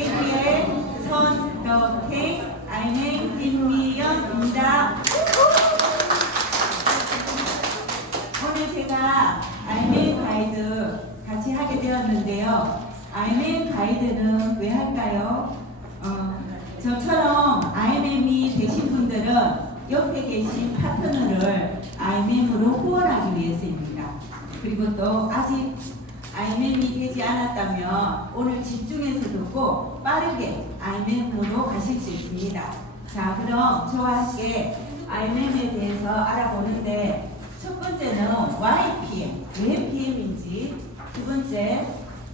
개그의 선덕행 아이맨 김미연입니다. 오늘 제가 아이맨 가이드 같이 하게 되었는데요. 아이맨 가이드는 왜 할까요? 저처럼 아이맨이 되신 분들은 옆에 계신 파트너를 아이맨으로 후원하기 위해서입니다. 그리고 또 아직 아이맨이 되지 않았다면 오늘 집중해서 듣고 빠르게 아이맨으로 가실 수 있습니다. 자, 그럼 저와 함께 아이맨에 대해서 알아보는데 첫 번째는 YPM, 왜 PM인지, 두 번째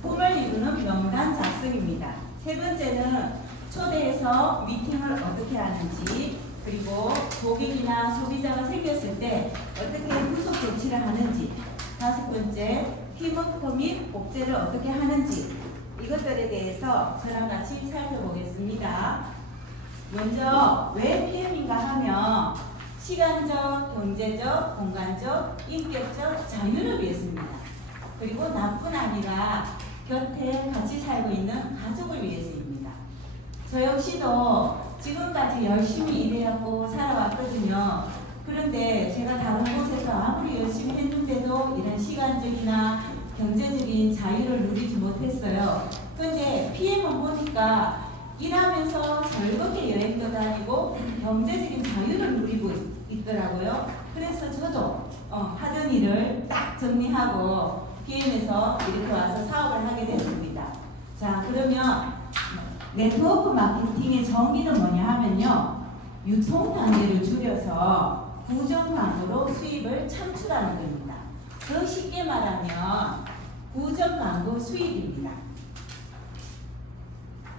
꿈을 이루는 명단 작성입니다. 세 번째는 초대해서 미팅을 어떻게 하는지, 그리고 고객이나 소비자가 생겼을 때 어떻게 후속 조치를 하는지, 다섯 번째 팀워크 및 복제를 어떻게 하는지, 이것들에 대해서 저랑 같이 살펴보겠습니다. 먼저 왜 PM인가 하면 시간적, 경제적, 공간적, 인격적 자유를 위해서입니다. 그리고 나뿐 아니라 곁에 같이 살고 있는 가족을 위해서입니다. 저 역시도 지금까지 열심히 일해왔고 살아왔거든요. 그런데 제가 다른 곳에서 아무리 열심히 했는데도 이런 시간적이나 경제적인 자유를 누리지 못했어요. 근데 PM은 보니까 일하면서 즐겁게 여행도 다니고 경제적인 자유를 누리고 있더라고요. 그래서 저도 하던 일을 딱 정리하고 PM에서 이렇게 와서 사업을 하게 됐습니다. 자, 그러면 네트워크 마케팅의 정의는 뭐냐 하면요, 유통 단계를 줄여서 구정 광고로 수입을 창출하는 겁니다. 더 쉽게 말하면 구정 광고 수입입니다.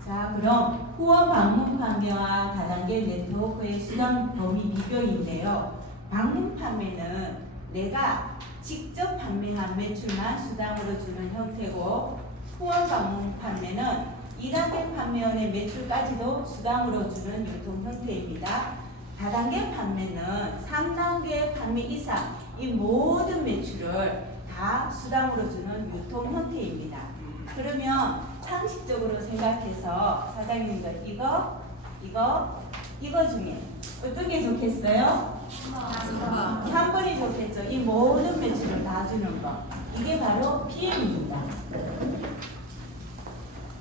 자, 그럼 후원 방문 판매와 다단계 네트워크의 수단 범위 비교인데요. 방문 판매는 내가 직접 판매한 매출만 수당으로 주는 형태고, 후원 방문 판매는 2단계 판매원의 매출까지도 수당으로 주는 유통 형태입니다. 다단계 판매는 3단계 판매 이상 이 모든 매출을 다 수당으로 주는 유통 형태입니다. 그러면 상식적으로 생각해서 사장님들 이거 중에 어떤 게 좋겠어요? 3번이 좋겠죠. 이 모든 매출을 다 주는 거. 이게 바로 PM입니다.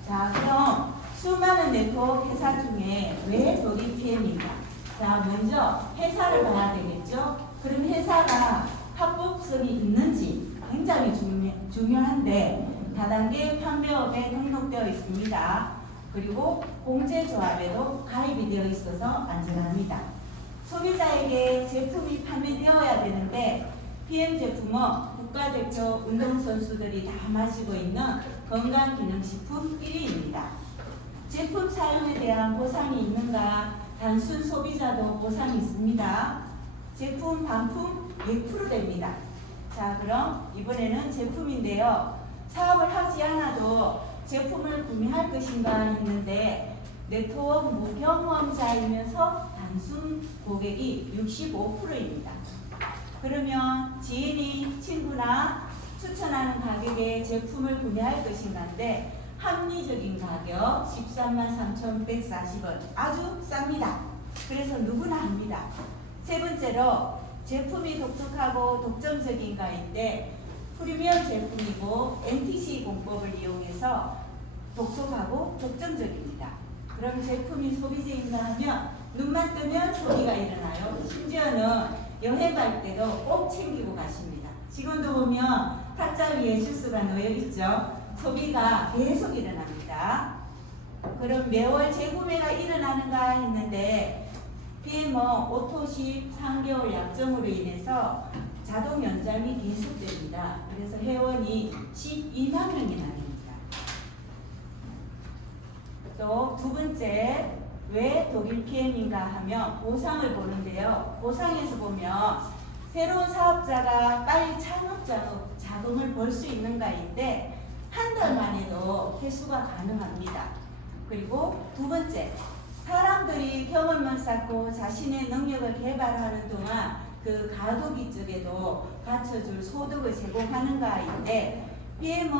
자, 그럼 수많은 네트워크 회사 중에 왜 독일 PM인가? 자, 먼저 회사를 봐야 되겠죠? 그럼 회사가 합법성이 있는지 굉장히 중요한데, 다단계 판매업에 등록되어 있습니다. 그리고 공제조합에도 가입이 되어 있어서 안전합니다. 소비자에게 제품이 판매되어야 되는데, PM 제품은 국가대표 운동선수들이 다 마시고 있는 건강기능식품 1위입니다. 제품 사용에 대한 보상이 있는가? 단순 소비자도 보상이 있습니다. 제품 반품 100% 됩니다. 자, 그럼 이번에는 제품인데요. 사업을 하지 않아도 제품을 구매할 것인가 했는데, 네트워크 무경험자이면서 단순 고객이 65%입니다. 그러면 지인이 친구나 추천하는 가격에 제품을 구매할 것인가인데, 합리적인 가격 133,140원, 아주 쌉니다. 그래서 누구나 합니다. 세 번째로 제품이 독특하고 독점적인가인데, 프리미엄 제품이고 NTC 공법을 이용해서 독특하고 독점적입니다. 그럼 제품이 소비재인가 하면 눈만 뜨면 소비가 일어나요. 심지어는 여행 갈 때도 꼭 챙기고 가십니다. 지금도 보면 탁자 위에 주스가 놓여 있죠. 소비가 계속 일어납니다. 그럼 매월 재구매가 일어나는가 했는데, PM은 오토십 3개월 약정으로 인해서 자동 연장이 계속됩니다. 그래서 회원이 12만 명이나 됩니다. 또 두 번째, 왜 독일 PM인가 하면 보상을 보는데요. 보상에서 보면 새로운 사업자가 빨리 창업 자금을 벌 수 있는가인데, 한 달 만에도 회수가 가능합니다. 그리고 두 번째, 사람들이 경험을 쌓고 자신의 능력을 개발하는 동안 그 가두기 쪽에도 받쳐줄 소득을 제공하는가인데, PM은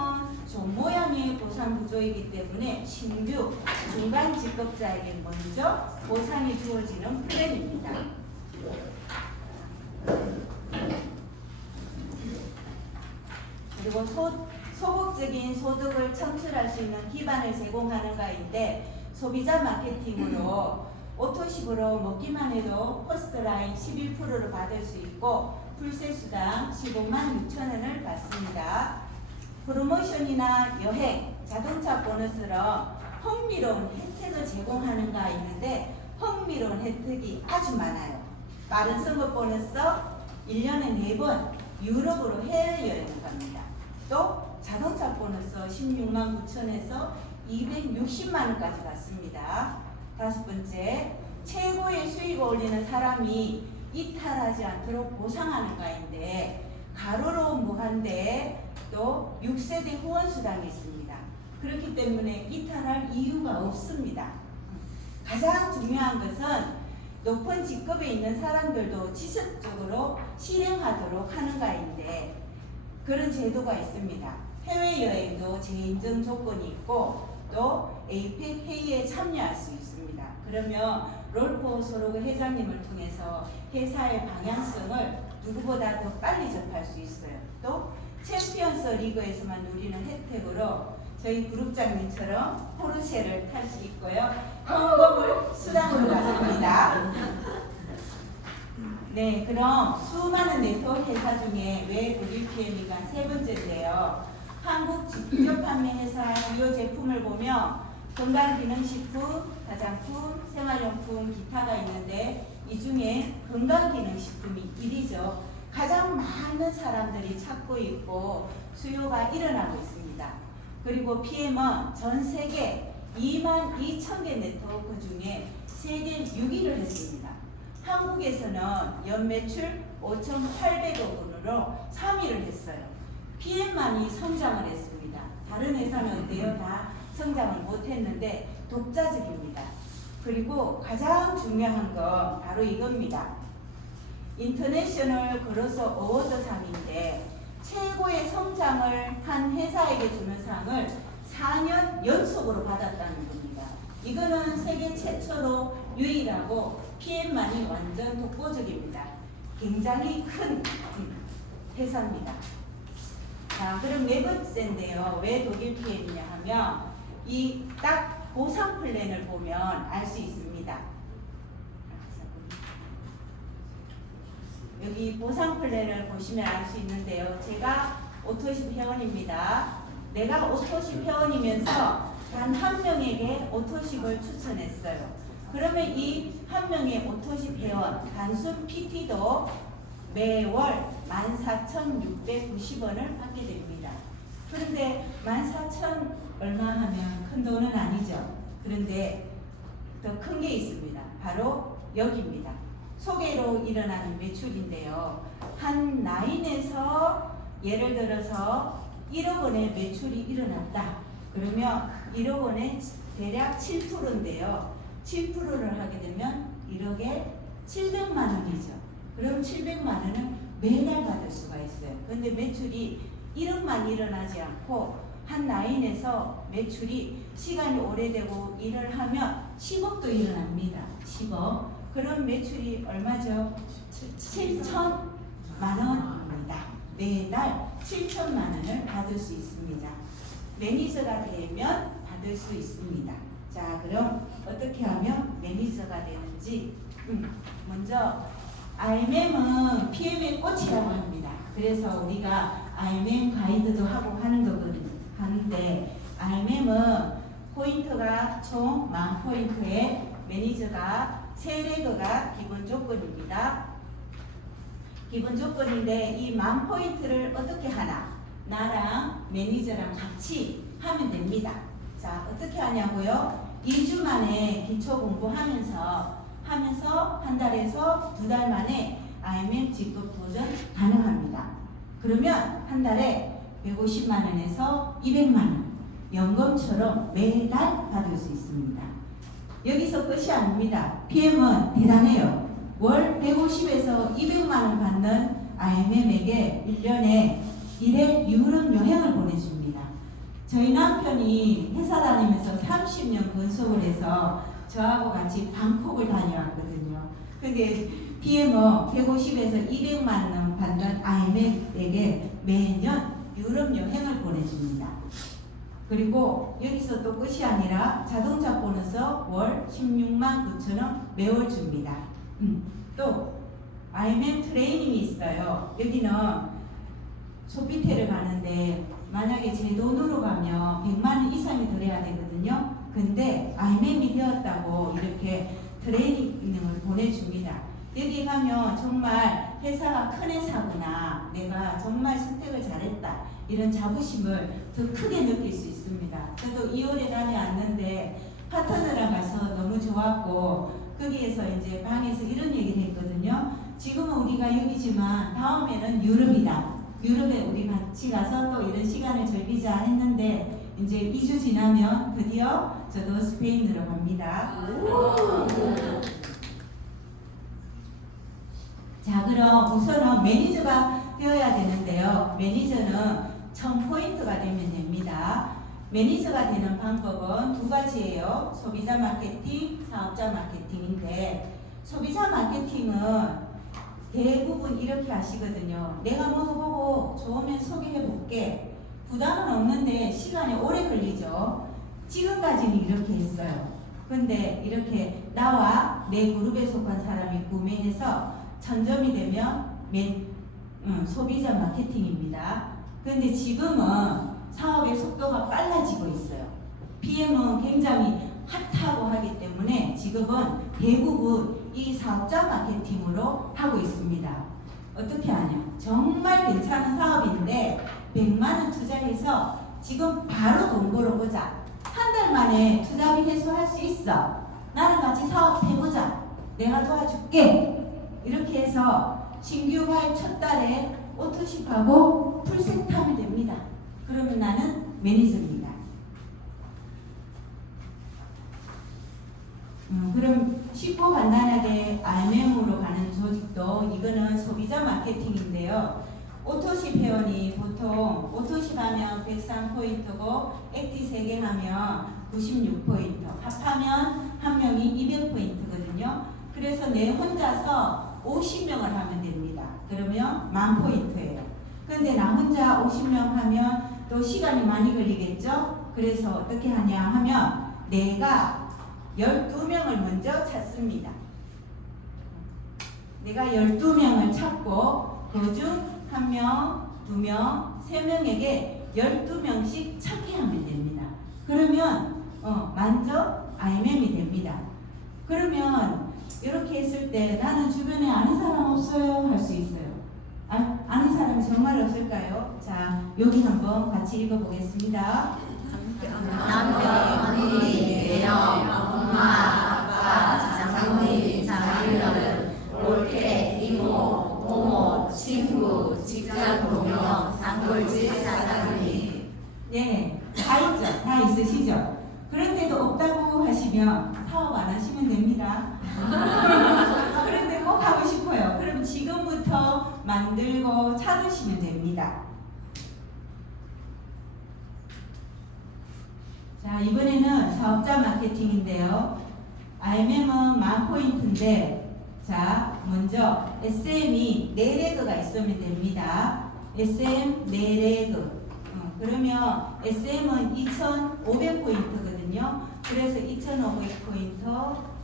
좀 모양의 보상 구조이기 때문에 신규 중간 직급자에게 먼저 보상이 주어지는 플랜입니다. 그리고 소극적인 소득을 창출할 수 있는 기반을 제공하는가인데 소비자 마케팅으로 오토십으로 먹기만 해도 퍼스트라인 11%를 받을 수 있고 풀세수당 15만 6천 원을 받습니다. 프로모션이나 여행, 자동차 보너스처럼 흥미로운 혜택을 제공하는가 있는데 흥미로운 혜택이 아주 많아요. 빠른 선거 보너스 1년에 4번 유럽으로 해외여행을 갑니다. 또 자동차 보너스 16만 9천에서 260만 원까지 받습니다. 다섯 번째, 최고의 수익을 올리는 사람이 이탈하지 않도록 보상하는가인데 가로로 무한대 또 6세대 후원수당이 있습니다. 그렇기 때문에 이탈할 이유가 없습니다. 가장 중요한 것은 높은 직급에 있는 사람들도 지속적으로 실행하도록 하는가인데 그런 제도가 있습니다. 해외여행도 재인증 조건이 있고 또 에이펙 회의에 참여할 수 있습니다. 그러면 롤프 소로그 회장님을 통해서 회사의 방향성을 누구보다 더 빨리 접할 수 있어요. 또 챔피언스 리그에서만 누리는 혜택으로 저희 그룹장님처럼 포르쉐를 탈 수 있고요. 현금을 수당으로 받습니다. 네, 그럼 수많은 네트워크 회사 중에 왜 WPM이가 세 번째인데요. 한국 직접 판매 회사 주요 제품을 보면 건강기능식품, 화장품, 생활용품, 기타가 있는데 이 중에 건강기능식품이 1위죠. 가장 많은 사람들이 찾고 있고 수요가 일어나고 있습니다. 그리고 PM은 전 세계 2만 2천 개 네트워크 중에 세계 6위를 했습니다. 한국에서는 연매출 5,800억 원으로 3위를 했어요. PM만이 성장을 했습니다. 다른 회사는 어때요? 다 성장을 못했는데 독자적입니다. 그리고 가장 중요한 건 바로 이겁니다. 인터내셔널 그로스 어워드상인데 최고의 성장을 한 회사에게 주는 상을 4년 연속으로 받았다는 겁니다. 이거는 세계 최초로 유일하고 PM만이 완전 독보적입니다. 굉장히 큰 회사입니다. 자, 그럼 네 번째인데요. 왜 독일 PM이냐 하면 이 딱 보상 플랜을 보면 알 수 있습니다. 여기 보상 플랜을 보시면 알 수 있는데요. 제가 오토십 회원입니다. 내가 오토십 회원이면서 단 한 명에게 오토십을 추천했어요. 그러면 이 한 명의 오토십 회원 단순 PT도 매월 14,690원을 받게 됩니다. 그런데 14,000 얼마 하면 큰 돈은 아니죠. 그런데 더 큰 게 있습니다. 바로 여기입니다. 소개로 일어나는 매출인데요. 한 라인에서 예를 들어서 1억 원의 매출이 일어났다. 그러면 1억 원의 대략 7%인데요. 7%를 하게 되면 1억에 700만 원이죠. 그럼 700만 원은 매달 받을 수가 있어요. 그런데 매출이 1억만 일어나지 않고 한 라인에서 매출이 시간이 오래되고 일을 하면 10억도 일어납니다. 10억. 그럼 매출이 얼마죠? 7천만 원입니다. 매달 7천만 원을 받을 수 있습니다. 매니저가 되면 받을 수 있습니다. 자, 그럼 어떻게 하면 매니저가 되는지 먼저 RMM은 PM의 꽃이라고 합니다. 그래서 우리가 RMM 가이드도 하고 하는데 RMM은 포인트가 총 10,000포인트에 매니저가 3레그가 기본 조건입니다. 기본 조건인데 이 10,000포인트를 어떻게 하나? 나랑 매니저랑 같이 하면 됩니다. 자, 어떻게 하냐고요? 2주 만에 기초 공부하면서 한 달에서 2달 만에 RMM 직급 도전 가능합니다. 그러면 한 달에 150만 원에서 200만 원 연금처럼 매달 받을 수 있습니다. 여기서 끝이 아닙니다. PM은 대단해요. 월 150에서 200만 원 받는 RMM에게 1년에 1회 유럽 여행을 보내줍니다. 저희 남편이 회사 다니면서 30년 건속을 해서 저하고 같이 방콕을 다녀왔거든요. 근데 BM은 150에서 200만 원 받는 IMF에게 매년 유럽 여행을 보내줍니다. 그리고 여기서 또 끝이 아니라 자동차 보너스 월 16만 9천 원 매월 줍니다. 또 IMF 트레이닝이 있어요. 여기는 소피텔을 가는데 만약에 제 돈으로 가면 100만 원 이상이 들어야 되거든요. 근데 IMF이 되었다고 이렇게 트레이닝을 보내줍니다. 여기 가면 정말 회사가 큰 회사구나, 내가 정말 선택을 잘했다, 이런 자부심을 더 크게 느낄 수 있습니다. 저도 2월에 다녀왔는데 파트너랑 가서 너무 좋았고, 거기에서 이제 방에서 이런 얘기를 했거든요. 지금은 우리가 여기지만 다음에는 유럽이다. 유럽에 우리 같이 가서 또 이런 시간을 즐기자 했는데, 이제 2주 지나면 드디어 저도 스페인으로 갑니다. 자, 그럼 우선은 매니저가 되어야 되는데요. 매니저는 1000포인트가 되면 됩니다. 매니저가 되는 방법은 두 가지예요. 소비자 마케팅, 사업자 마케팅인데, 소비자 마케팅은 대부분 이렇게 하시거든요. 내가 먹어보고 좋으면 소개해볼게. 부담은 없는데 시간이 오래 걸리죠. 지금까지는 이렇게 했어요. 근데 이렇게 나와 내 그룹에 속한 사람이 구매해서 1000점이 되면 소비자 마케팅입니다. 그런데 지금은 사업의 속도가 빨라지고 있어요. PM은 굉장히 핫하고 하기 때문에 지금은 대부분 이 사업자 마케팅으로 하고 있습니다. 어떻게 하냐? 정말 괜찮은 사업인데 100만 원 투자해서 지금 바로 돈 벌어보자. 한 달 만에 투자비 회수할 수 있어. 나랑 같이 사업해보자. 내가 도와줄게. 이렇게 해서 신규 가입 첫 달에 오토십하고 풀세트 하면 됩니다. 그러면 나는 매니저입니다. 그럼 쉽고 간단하게 RM으로 가는 조직도 이거는 소비자 마케팅인데요. 오토십 회원이 보통 오토십 하면 103포인트고 액티 3개 하면 96포인트, 합하면 한 명이 200포인트거든요. 그래서 내 혼자서 50명을 하면 됩니다. 그러면 10,000포인트예요. 근데 나 혼자 50명 하면 또 시간이 많이 걸리겠죠? 그래서 어떻게 하냐 하면 내가 12명을 먼저 찾습니다. 내가 12명을 찾고 그중 1명, 2명, 3명에게 12명씩 찾게 하면 됩니다. 그러면 만족 IMM이 됩니다. 그러면 이렇게 했을 때 나는 주변에 아는 사람 없어요? 할 수 있어요. 아는 사람이 정말 없을까요? 자, 여기 한번 같이 읽어보겠습니다. 남편, 언니, 애영, 엄마, 아빠, 장모님, 장인어른, 올케, 이모, 고모, 친구, 직장 동료, 단골집 사장님. 네, 다 있죠. 다 있으시죠? 그런데도 없다고 하시면 사업 안 하시면 됩니다. 그런데 꼭 하고 싶어요. 그럼 지금부터 만들고 찾으시면 됩니다. 자, 이번에는 사업자 마케팅인데요. RMM은 10,000포인트인데, 자, 먼저 SM이 4레그가 있으면 됩니다. SM 4레그. 그러면 SM은 2,500포인트거든요. 그래서 2,500포인트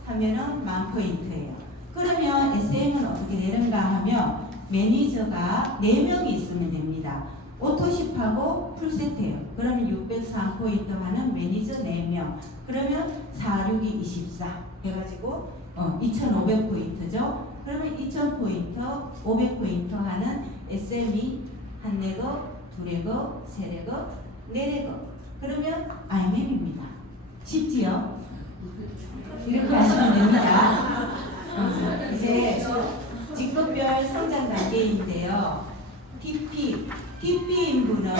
하면은 10,000포인트예요. 그러면 SM은 어떻게 되는가 하면 매니저가 4명이 있으면 됩니다. 오토십하고 풀세트예요. 그러면 603포인트 하는 매니저 4명. 그러면 4, 6이 24 해가지고 2,500포인트죠. 그러면 2,000포인트, 500포인트 하는 SM이 한 레그, 두 레그, 세 레그, 네 레그. 그러면 IMM입니다. 쉽지요? 이렇게 하시면 됩니다. 이제 직급별 성장 단계인데요. DP인 분은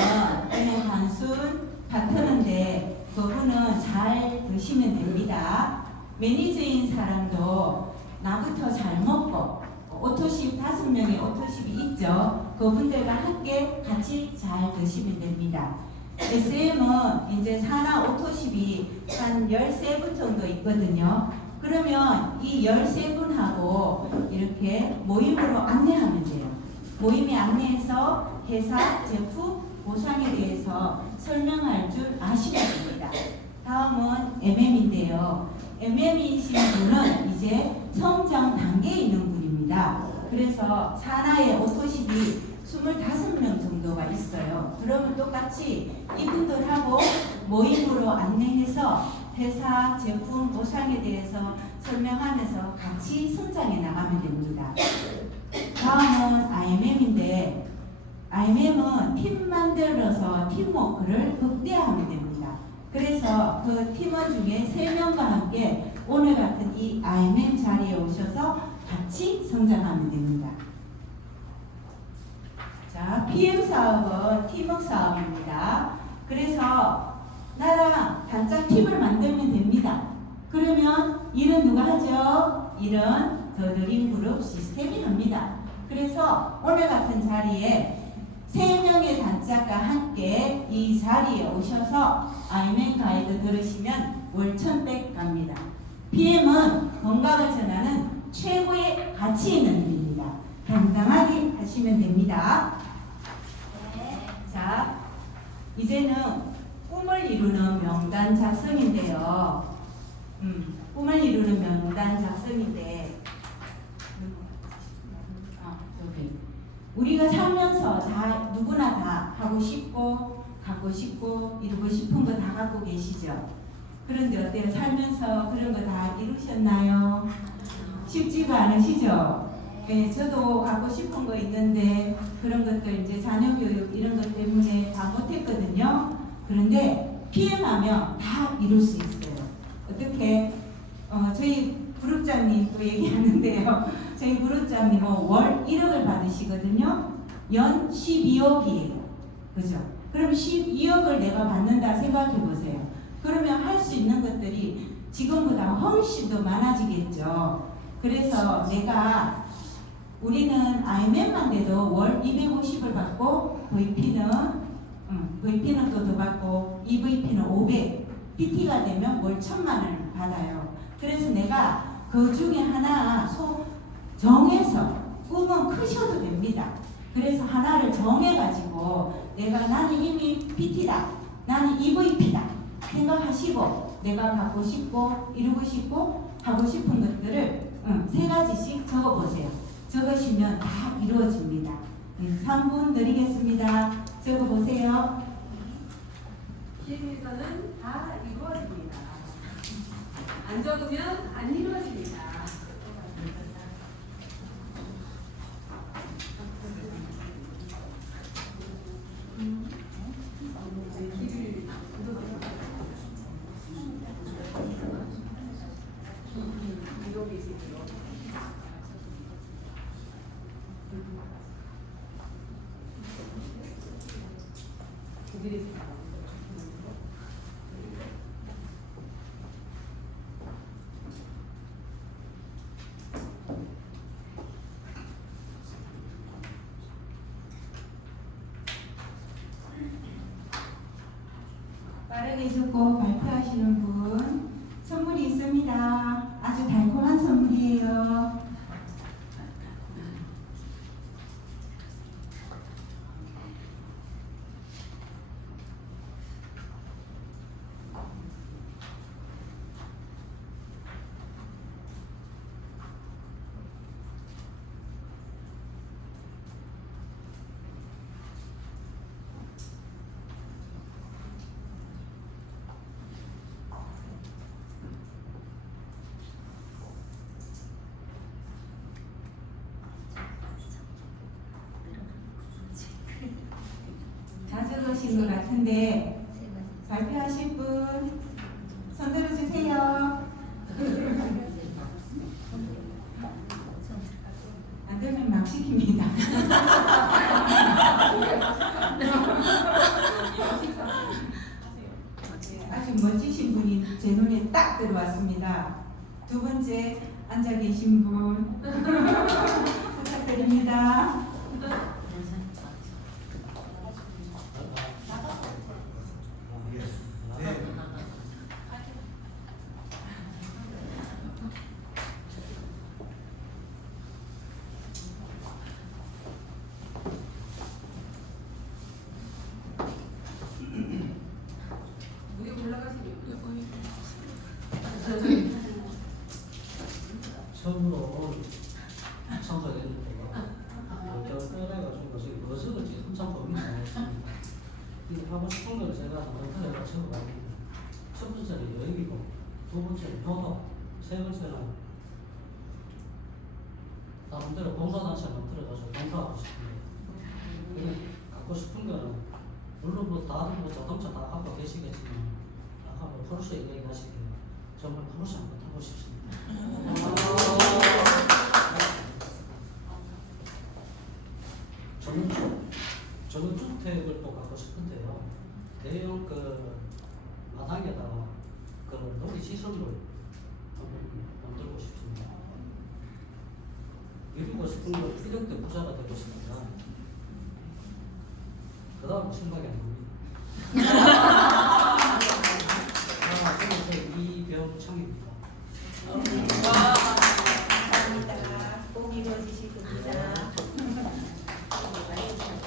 그냥 단순 파트너인데 그분은 잘 드시면 됩니다. 매니저인 사람도 나부터 잘 먹고 오토십 5명의 오토십이 있죠. 그분들과 함께 같이 잘 드시면 됩니다. SM은 이제 산하 오토십이 한 13분 정도 있거든요. 그러면 이 13분하고 이렇게 모임으로 안내하면 돼요. 모임에 안내해서 회사, 제품, 보상에 대해서 설명할 줄 아시면 됩니다. 다음은 MM인데요. MM이신 분은 이제 성장 단계에 있는 분입니다. 그래서 산하의 오토십이 25명 정도가 있어요. 그러면 똑같이 이분들하고 모임으로 안내해서 회사, 제품, 보상에 대해서 설명하면서 같이 성장해 나가면 됩니다. 다음은 IMM인데 IMM은 팀 만들어서 팀워크를 극대화하면 됩니다. 그래서 그 팀원 중에 3명과 함께 오늘 같은 이 IMM 자리에 오셔서 같이 성장하면 됩니다. 자, PM 사업은 팀워크 사업입니다. 그래서 나랑 단짝 팀을 만들면 됩니다. 그러면 일은 누가 하죠? 일은 더드림 그룹 시스템이 합니다. 그래서 오늘 같은 자리에 3명의 단짝과 함께 이 자리에 오셔서 IMM 가이드 들으시면 월 1,100 갑니다. PM은 건강을 전하는 최고의 가치 있는 일입니다. 당당하게 하시면 됩니다. 자, 이제는 꿈을 이루는 명단 작성인데요. 꿈을 이루는 명단 작성인데 여기 우리가 살면서 다 누구나 다 하고 싶고 갖고 싶고 이루고 싶은 거 다 갖고 계시죠? 그런데 어때요? 살면서 그런 거 다 이루셨나요? 쉽지가 않으시죠? 네, 저도 갖고 싶은 거 있는데 그런 것들 이제 자녀 교육 이런 것 때문에 다 못했거든요. 그런데 PM하면 다 이룰 수 있어요. 어떻게? 저희 부릅장님도 얘기하는데요. 저희 부릅장님은 월 1억을 받으시거든요. 연 12억이에요. 그죠? 그럼 12억을 내가 받는다 생각해 보세요. 그러면 할 수 있는 것들이 지금보다 훨씬 더 많아지겠죠. 그래서 우리는 IMM만 돼도 월 250을 받고 VP는 또 더 받고 EVP는 500, PT가 되면 월 1,000만 원을 받아요. 그래서 내가 그 중에 하나 정해서 꿈은 크셔도 됩니다. 그래서 하나를 정해가지고 나는 이미 PT다, 나는 EVP다 생각하시고 내가 갖고 싶고 이루고 싶고 하고 싶은 것들을 3가지씩 적어보세요. 적으시면 다 이루어집니다. 3분 드리겠습니다. 적어보세요. 시에서는 다 이루어집니다. 안 적으면 안 이루어집니다. 빠르게 적고 발표하시는 분 선물이 있습니다. 아주 달콤한 선물이에요. 다 적으신 것 같은데 발표하실 분 손 들어주세요. 안 되면 막 시킵니다. 아주 멋지신 분이 제 눈에 딱 들어왔습니다. 2번째 앉아 계신 분 부탁드립니다. 두 번째는 효도, 세 번째는 나름대로 봉사단체 만들어가지고 봉사하고 싶은데 그냥 갖고 싶은 거는 물론 뭐 다들 뭐 자동차 다 갖고 계시겠지만 아까 뭐 포르쉐 얘기하시길 정말 포르쉐 한번 타고 싶습니다. 저는 주택을 또 갖고 싶은데요. 대형 그 마당에다가 그 놀이 시설을 한번 만들고 싶습니다. 이루고 싶은 건 1억대 부자가 되고 싶습니다. 그 다음 생각이 안 납니다. 저는 이병창입니다. 감사합니다. 꼭 이루어지실 겁니다.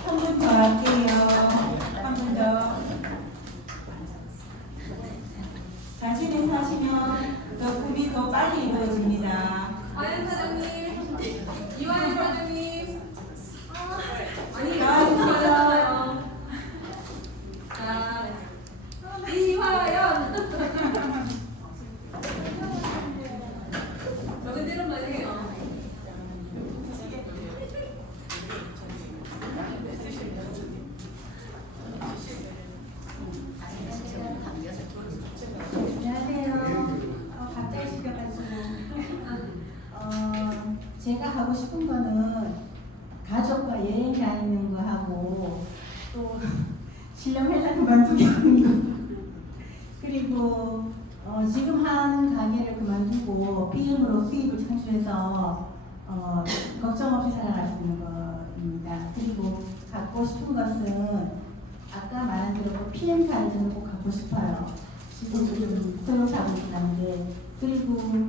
한 분 더 할게요. 한 분 더. 자신이 사시면 더 꿈이 더 빨리 이루어집니다. 화연 사장님, 이화연 사장님. 아니, 나와주세요. 맞았잖아요. 자, 이화연. 적은 대로만 해요. 안녕하세요. 갑자기 시켜가지고 제가 하고 싶은 거는 가족과 여행 다니는 거 하고 또 신랑 회사 그만두게 하는 거 그리고 지금 하는 가게를 그만두고 BM으로 수입을 창출해서 걱정 없이 살아갈 수 있는 겁니다. 그리고 갖고 싶은 것은 아까 말한 대로 PM 가이드는 꼭 갖고 싶어요. 지금 토요타고 있는데 그리고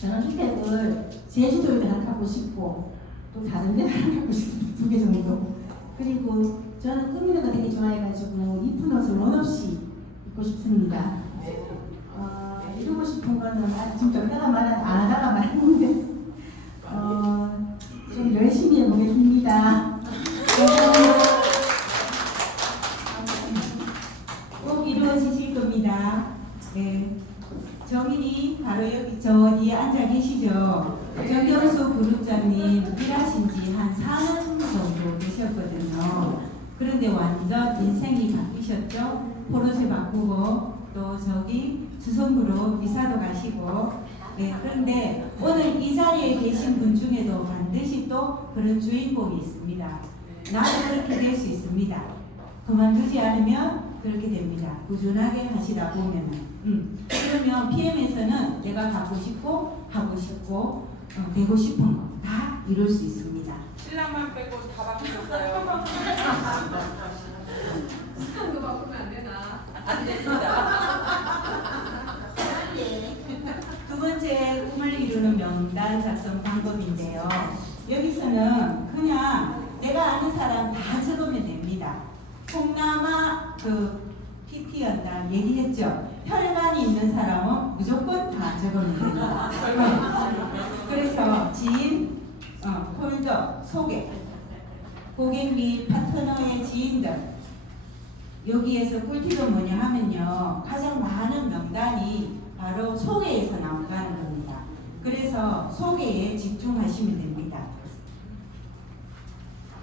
저는 주택을 제주도에 하나 갖고 싶고 또 다른 데 하나 갖고 싶고 2개 정도. 그리고 저는 꾸미는 거 되게 좋아해가지고 이쁜 옷을 원 없이 입고 싶습니다. 이루고 싶은 거는 좀 전다가 안 하다가 말했는데 좀 열심히 해보겠습니다. 꼭 이루어지실 겁니다. 네. 정인이 바로 여기 저 뒤에 앉아 계시죠? 정경수 그룹장님 일하신 지 한 4년 정도 되셨거든요. 그런데 완전 인생이 바뀌셨죠? 포르쉐 바꾸고 또 저기 수성구로 이사도 가시고 네, 그런데 오늘 이 자리에 계신 분 중에도 반드시 또 그런 주인공이 있습니다. 나도 그렇게 될 수 있습니다. 그만두지 않으면 그렇게 됩니다. 꾸준하게 하시다 보면. 그러면 PM에서는 내가 갖고 싶고 하고 싶고 되고 싶은 거 다 이룰 수 있습니다. 신랑만 빼고 다 바꾸셨어요. 시간도 바꾸면 안 되나? 안 됩니다. 두 번째 꿈을 이루는 명단 작성 방법인데요. 여기서는 그냥 내가 아는 사람 다 적으면 됩니다. 동남아 PT 연단 얘기했죠. 혈관이 있는 사람은 무조건 다 적으면 됩니다. 그래서 지인, 폴더, 소개, 고객 및 파트너의 지인들 여기에서 꿀팁은 뭐냐 하면요. 가장 많은 명단이 바로 소개에서 나온다는 겁니다. 그래서 소개에 집중하시면 됩니다.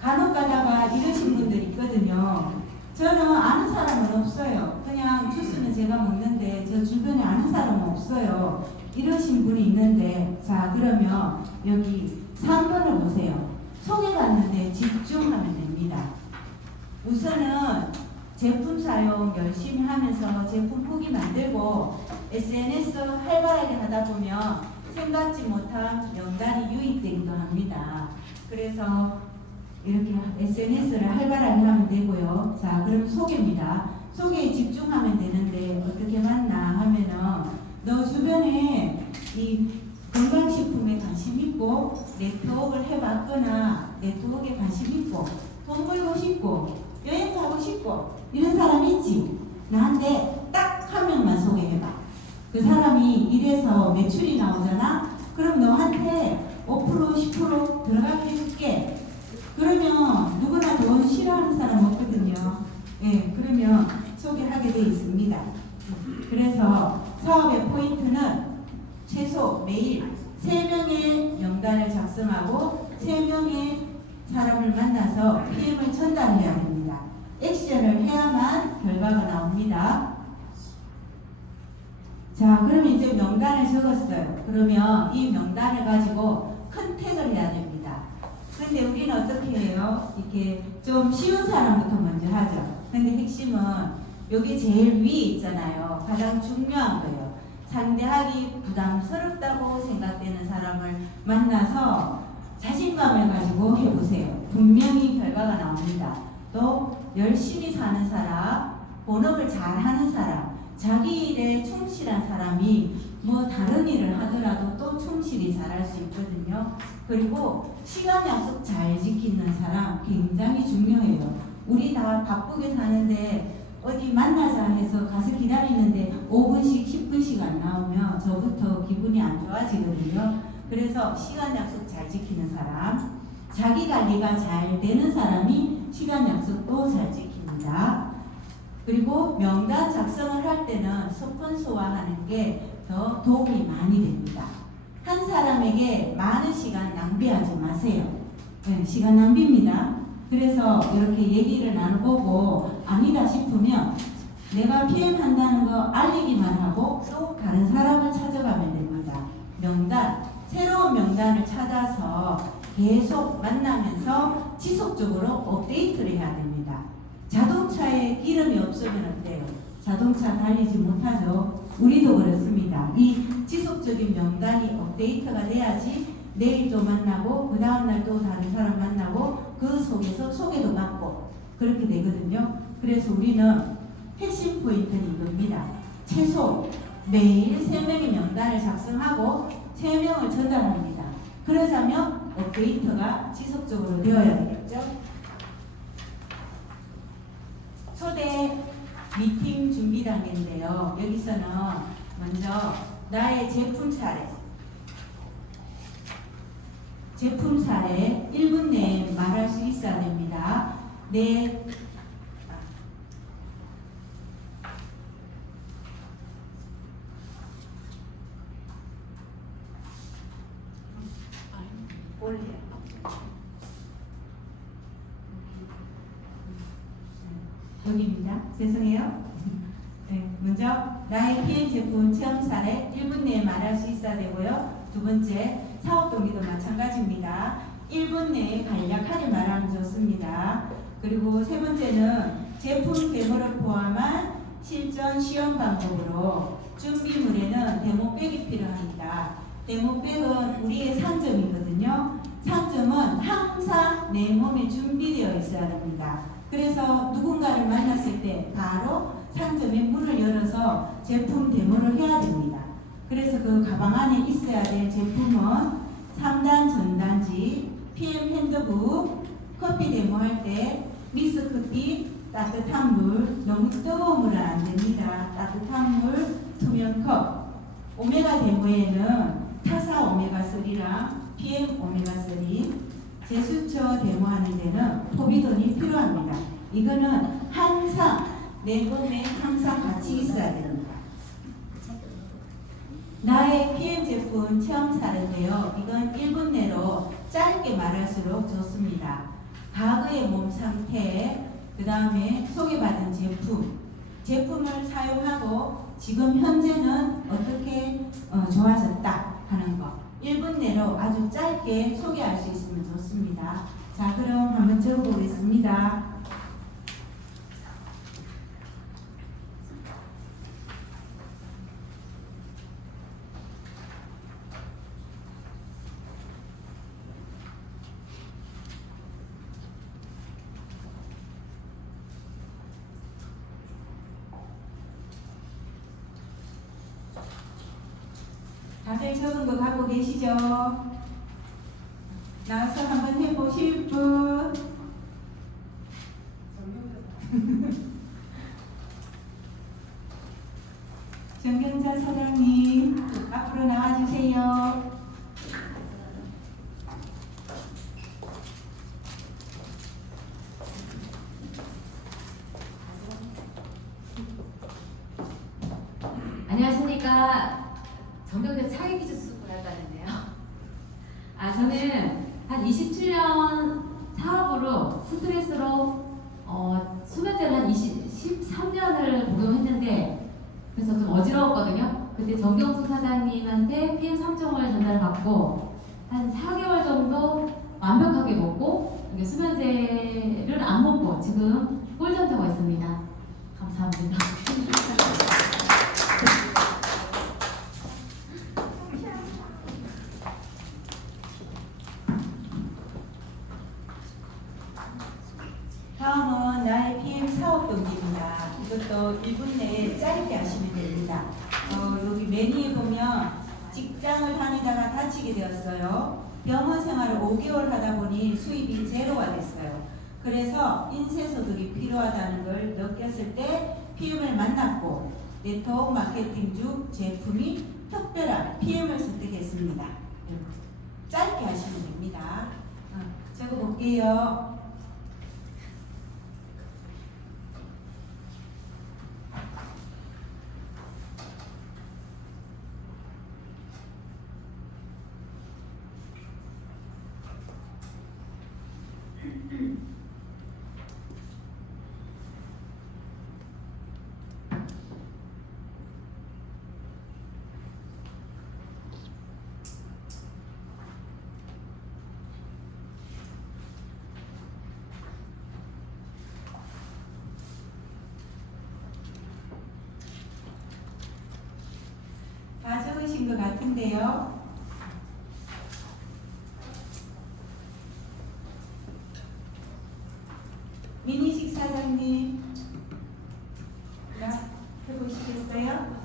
간혹 가다가 이러신 분들 있거든요. 저는 아는 사람은 없어요. 그냥 주스는 제가 먹는데 저 주변에 아는 사람은 없어요. 이러신 분이 있는데 자 그러면 여기 3번을 보세요. 소개받는데 집중하면 됩니다. 우선은 제품 사용 열심히 하면서 제품 후기 만들고 SNS 활발하게 하다 보면 생각지 못한 명단이 유입되기도 합니다. 그래서 이렇게 SNS를 활발하게 하면 되고요. 자, 그럼 소개입니다. 소개에 집중하면 되는데 어떻게 맞나 하면은 너 주변에 이 건강식품에 관심 있고 네트워크를 해봤거나 네트워크에 관심 있고 돈 벌고 싶고 여행 가고 싶고 이런 사람 있지? 나한테 딱 한 명만 소개해봐. 그 사람이 이래서 매출이 나오잖아? 그럼 너한테 5% 10% 들어가게 해줄게. 그러면 누구나 돈 싫어하는 사람 없거든요. 예, 그러면 소개하게 돼 있습니다. 그래서 사업의 포인트는 최소 매일 3명의 명단을 작성하고 3명의 사람을 만나서 PM을 전달해야 됩니다. 액션을 해야만 결과가 나옵니다. 자, 그러면 이제 명단을 적었어요. 그러면 이 명단을 가지고 컨택을 해야 됩니다. 그런데 우리는 어떻게 해요? 이렇게 좀 쉬운 사람부터 먼저 하죠. 근데 핵심은 여기 제일 위에 있잖아요. 가장 중요한 거예요. 상대하기 부담스럽다고 생각되는 사람을 만나서 자신감을 가지고 해보세요. 분명히 결과가 나옵니다. 또 열심히 사는 사람, 본업을 잘하는 사람, 자기 일에 충실한 사람이 뭐 다른 일을 하더라도 또 충실히 잘할 수 있거든요. 그리고 시간 약속 잘 지키는 사람 굉장히 중요해요. 우리 다 바쁘게 사는데 어디 만나자 해서 가서 기다리는데 5분씩 10분씩 안 나오면 저부터 기분이 안 좋아지거든요. 그래서 시간 약속 잘 지키는 사람, 자기 관리가 잘 되는 사람이 시간 약속도 잘 지킵니다. 그리고 명단 작성을 할 때는 스폰서화하는 게 더 도움이 많이 됩니다. 한 사람에게 많은 시간 낭비하지 마세요. 네, 시간 낭비입니다. 그래서 이렇게 얘기를 나눠보고 아니다 싶으면 내가 PM 한다는 거 알리기만 하고 또 다른 사람을 찾아가면 됩니다. 명단, 새로운 명단을 찾아서 계속 만나면서 지속적으로 업데이트를 해야 됩니다. 자동차에 기름이 없으면 어때요? 자동차 달리지 못하죠. 우리도 그렇습니다. 이 지속적인 명단이 업데이트가 돼야지 내일도 만나고 그 다음날 또 다른 사람 만나고 그 속에서 소개도 받고 그렇게 되거든요. 그래서 우리는 핵심 포인트는 이겁니다. 최소 매일 3명의 명단을 작성하고 3명을 전달합니다. 그러자면 업데이트가 지속적으로 되어야 되겠죠. 초대 미팅 준비 단계인데요. 여기서는 먼저 나의 제품 사례 1분 내에 말할 수 있어야 됩니다. 내 여기입니다. 죄송해요. 네, 먼저 나의 PM 제품 체험 사례 1분 내에 말할 수 있어야 되고요. 두 번째, 사업 동기도 마찬가지입니다. 1분 내에 간략하게 말하면 좋습니다. 그리고 세 번째는 제품 데모를 포함한 실전 시험 방법으로 준비물에는 데모백이 필요합니다. 데모백은 우리의 상점이거든요. 상점은 항상 내 몸에 준비되어 있어야 됩니다. 그래서 누군가를 만났을 때 바로 상점의 문을 열어서 제품 데모를 해야 됩니다. 그래서 그 가방 안에 있어야 될 제품은 상단 전단지, PM 핸드북, 커피 데모할 때 믹스 커피, 따뜻한 물, 너무 뜨거운 물은 안 됩니다. 따뜻한 물, 투명 컵. 오메가 데모에는 타사 오메가3랑 PM 오메가3, 제수처 데모하는 데는 포비돈이 필요합니다. 이거는 항상 내 몸에 항상 같이 있어야 됩니다. 나의 PM 제품 체험 사례인데요. 이건 1분 내로 짧게 말할수록 좋습니다. 과거의 몸 상태, 그 다음에 소개받은 제품을 사용하고 지금 현재는 어떻게 좋아졌다 하는 거 1분 내로 아주 짧게 소개할 수 있으면 좋습니다. 자, 그럼 한번 적어보겠습니다. 다들 적은 거 갖고 계시죠? 나와서 한번 해보실 분? 정경자 사장님 앞으로 나와주세요. 안녕하십니까. 정경대 차기 기술 수습을 했다는데요. 저는 한 27년 사업으로 스트레스로 수면제를 한 13년을 복용했는데 그래서 좀 어지러웠거든요. 그때 정경수 사장님한테 PM 3종을 전달받고 한 4개월 정도 완벽하게 먹고 이게 수면제를 안 먹고 지금 꿀잠자고 있습니다. 감사합니다. 다음은 나의 PM 사업 동기입니다. 이것도 1분 내에 짧게 하시면 됩니다. 여기 메뉴에 보면 직장을 다니다가 다치게 되었어요. 병원 생활을 5개월 하다 보니 수입이 제로가 됐어요. 그래서 인쇄소득이 필요하다는 걸 느꼈을 때 PM을 만났고 네트워크 마케팅 중 제품이 특별한 PM을 선택했습니다. 짧게 하시면 됩니다. 적어볼게요. 다 적으신 것 같은데요. 민희식 사장님, 해보시겠어요?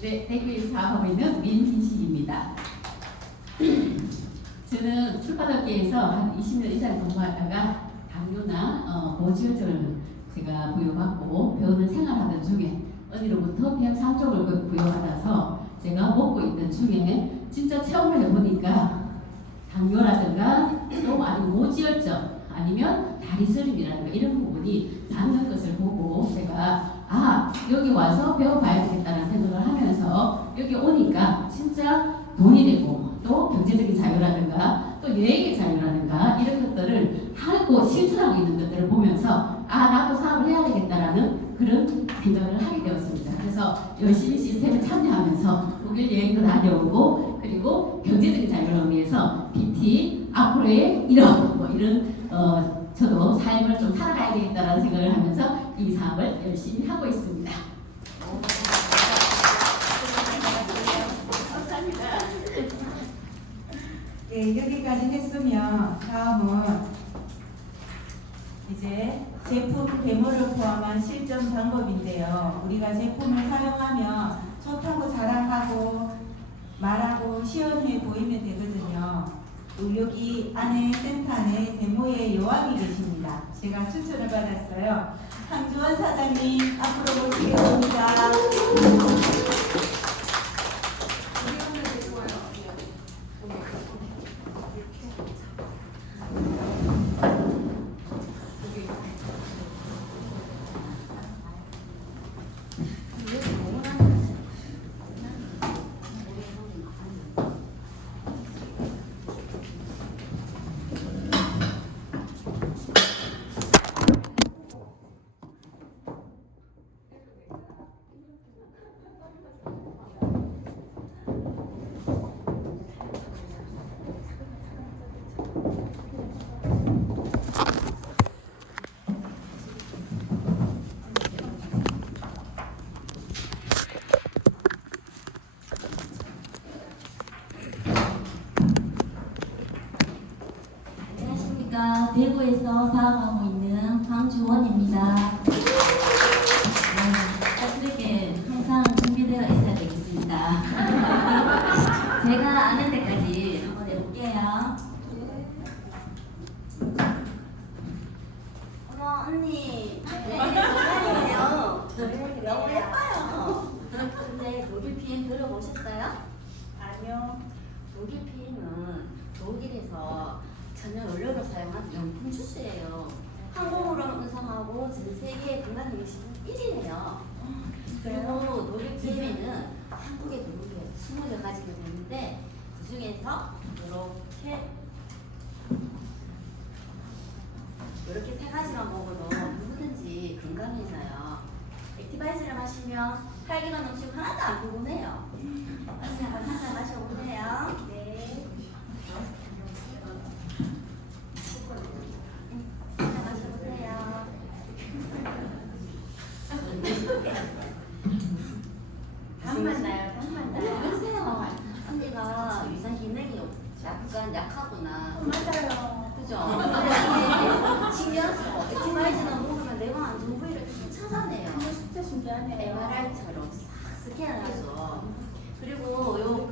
네, 대구에서 사업하고 있는 민희식입니다. 저는 출판업계에서 한 20년 이상 근무하다가 당뇨나 고지혈증을 제가 부여받고 병원을 생활하던 중에 언니로부터 PM 3종을 부여받아서 제가 먹고 있던 중에 진짜 체험을 해보니까 당뇨라든가 또 아니면 고지혈증 아니면 다리서림이라든가 이런 부분이 닿는 것을 보고 제가 여기 와서 배워봐야 되겠다는 생각을 하면서 여기 오니까 진짜 돈이 되고 또 경제적인 자유라든가 또 여행의 자유라든가 이런 것들을 하고 실천하고 있는 것들을 보면서 나도 사업을 해야 되겠다라는 그런 생각을 하게 되었습니다. 그래서 열심히 시스템에 참여하면서 독일 여행도 다녀오고 그리고 경제적인 자유를 위해서 PT 앞으로의 이런 저도 삶을 좀 살아가야 되겠다라는 생각을 하면서 이 사업을 열심히 하고 있습니다. 네, 여기까지 했으면 다음은 이제 제품 데모를 포함한 실전 방법인데요. 우리가 제품을 사용하면 좋다고 자랑하고 말하고 시연해 보이면 되거든요. 여기 안에 센터 안에 데모의 여왕이 계십니다. 제가 추천을 받았어요. 황주원 사장님 앞으로 모시겠습니다. 안녕하십니까. 대구에서 사업하고 있는 황주원입니다. 따뜻하게 항상 준비되어 있어야 되겠습니다. 제가 아는 데까지 한번 해볼게요. 어머 언니, 왜 이렇게 놀라네요. 너무 예뻐요. 근데 21이에요. 그리고 노래 PM에는 한국에 들어온 게 20가지가 되는데 그 중에서 이렇게 3가지만 먹어도 누구든지 건강해져요. 액티바이즈를 마시면 활기가 넘치고 하나도 안 피곤해요. 언니 한잔 마셔보세요. 네. 한잔 마셔보세요. 당만 나요, 당만 나요. 그러세요. 언니가 위산 기능이 약간 약하구나. 맞아요. 그죠? 신경 써. 액티바이즈는 먹으면 내가 안 좋은 부위를 좀 찾아내요. 그거 진짜 신기하네요. MRI처럼 싹 스캔을 해서. 그리고 요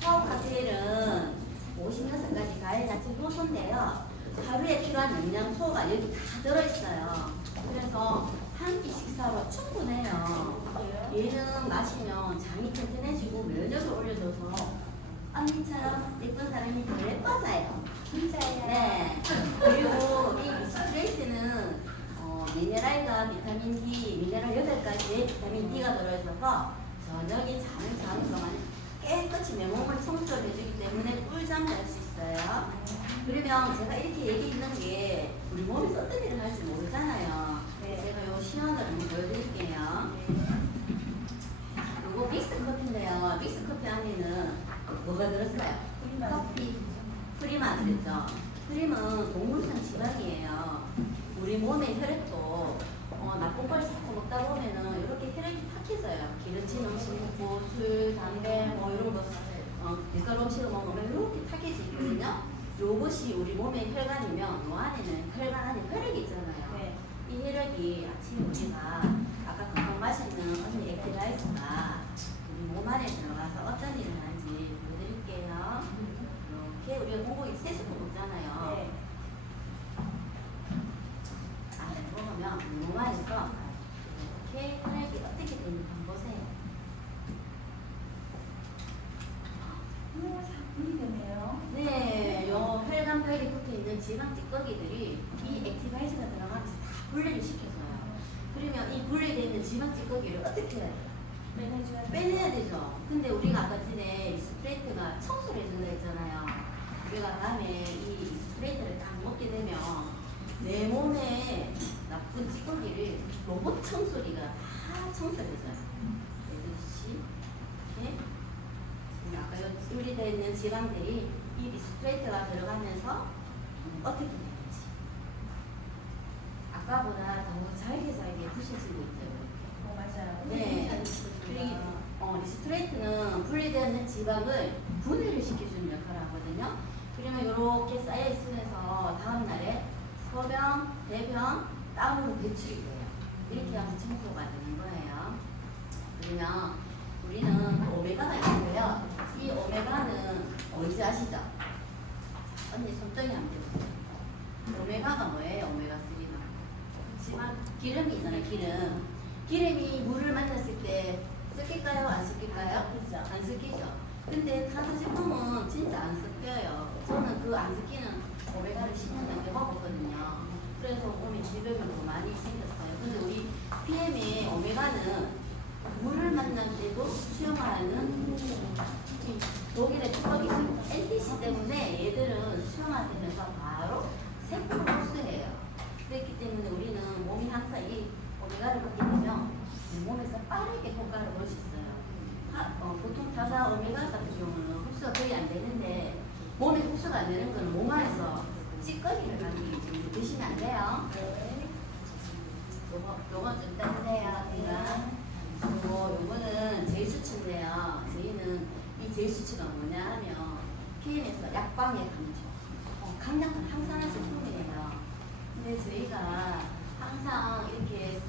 파워 칵테일은 56가지 과일 자체 효소인데요. 하루에 필요한 영양소가 여기 다 들어있어요. 그래서 한 끼 식사로 충분해요. 얘는 마시면 장이 튼튼해지고 면역을 올려줘서 언니처럼 예쁜 사람이 더 예뻐져요. 진짜예요. 네. 그리고 이 스트레이트는 미네랄과 비타민 D, 미네랄 8가지의 비타민 D가 들어있어서 저녁에 잠을 자는 동안 깨끗이 내 몸을 청소를 해주기 때문에 꿀잠 잘 수 있어요. 그러면 제가 이렇게 얘기했는 게 우리 몸에서 어떤 일을 할지 모르잖아요. 제가 요 시연을 한번 보여드릴게요. 요거 믹스커피인데요. 믹스커피 안에는 뭐가 들었어요? 커피, 프리만 들었죠. 프림은 동물성 지방이에요. 우리 몸의 혈액도 나쁜 걸 자꾸 먹다 보면은 이렇게 혈액이 탁해져요. 기름진 음식 먹고 술, 담배 뭐 이런 거 비싼 음식을 먹으면 이렇게 탁해지거든요. 요것이 우리 몸의 혈관이면 요 안에는 혈관 안에 혈액이 있잖아요. 네. 이 혈액이 아침에 우리가 아까 금방 마시는 언니 액티바이즈가 우리 몸 안에 들어가서 어떤 일을 하는지 보여드릴게요. 이렇게 우리가 공복에 3스푼 먹잖아요. 네. 안에 먹으면 우리 몸 안에서 이렇게 혈액이 어떻게 되는지 한번 보세요. 분이 되네요. 네, 요 혈관 벽에 붙어 있는 지방 찌꺼기들이 이 액티바이즈가 들어가면서 다 분리를 시켜줘요. 그러면 이 분리되어 있는 지방 찌꺼기를 어떻게 해요? 빼내야 되죠. 근데 우리가 아까 전에 이 스트레이트가 청소를 해준다 했잖아요. 우리가 다음에 이 스트레이트를 딱 먹게 되면 내 몸에 나쁜 찌꺼기를 로봇 청소기가 다 청소해줘요. 그렇지? 이렇게. 아까 분리되어 있는 지방들이 이 스트레이트가 들어가면서 어떻게 되는지 아까보다 더 잘게 부셔지고 있죠. 맞아요. 네. 그리고 리스트레이트는 분리되어 있는 지방을 분해를 시켜주는 역할을 하거든요. 그러면 이렇게 쌓여 있으면서 다음 날에 소변, 배변, 땀으로 배출이 돼요. 이렇게 하면 청소가 되는 거예요. 그러면 우리는 오메가가 있는데요. 이 오메가는 뭔지 아시죠? 언니 손등에 한번 대보세요. 오메가가 뭐예요? 오메가3는 지방 기름이 있잖아요. 기름이 물을 만났을 때 섞일까요? 안 섞일까요? 안 섞이죠. 근데 탄수식품은 진짜 안 섞여요. 저는 그 안 섞이는 오메가를 10년 넘게 먹었거든요. 그래서 몸에 질병이 너무 많이 생겼어요. 근데 우리 PM의 오메가는 물을 만날 때도 수용하는 독일의 특허기 있습니다. NTC 때문에 얘들은 수용화되면서 바로 세포로 흡수해요. 그렇기 때문에 우리는 몸이 항상 이 오메가를 먹게 되면 몸에서 빠르게 효과를 볼 수 있어요. 보통 타사 오메가 같은 경우는 흡수가 거의 안 되는데 몸에 흡수가 안 되는 건 몸 안에서 찌꺼기를 남기기 때문에 드시면 안 돼요. 요거 좀 따주세요. 요거는 제이수치인데요. 저희는 이 제이수치가 뭐냐 하면 PM에서 약방의 강조, 강력한 항산화 제품이에요. 근데 저희가 항상 이렇게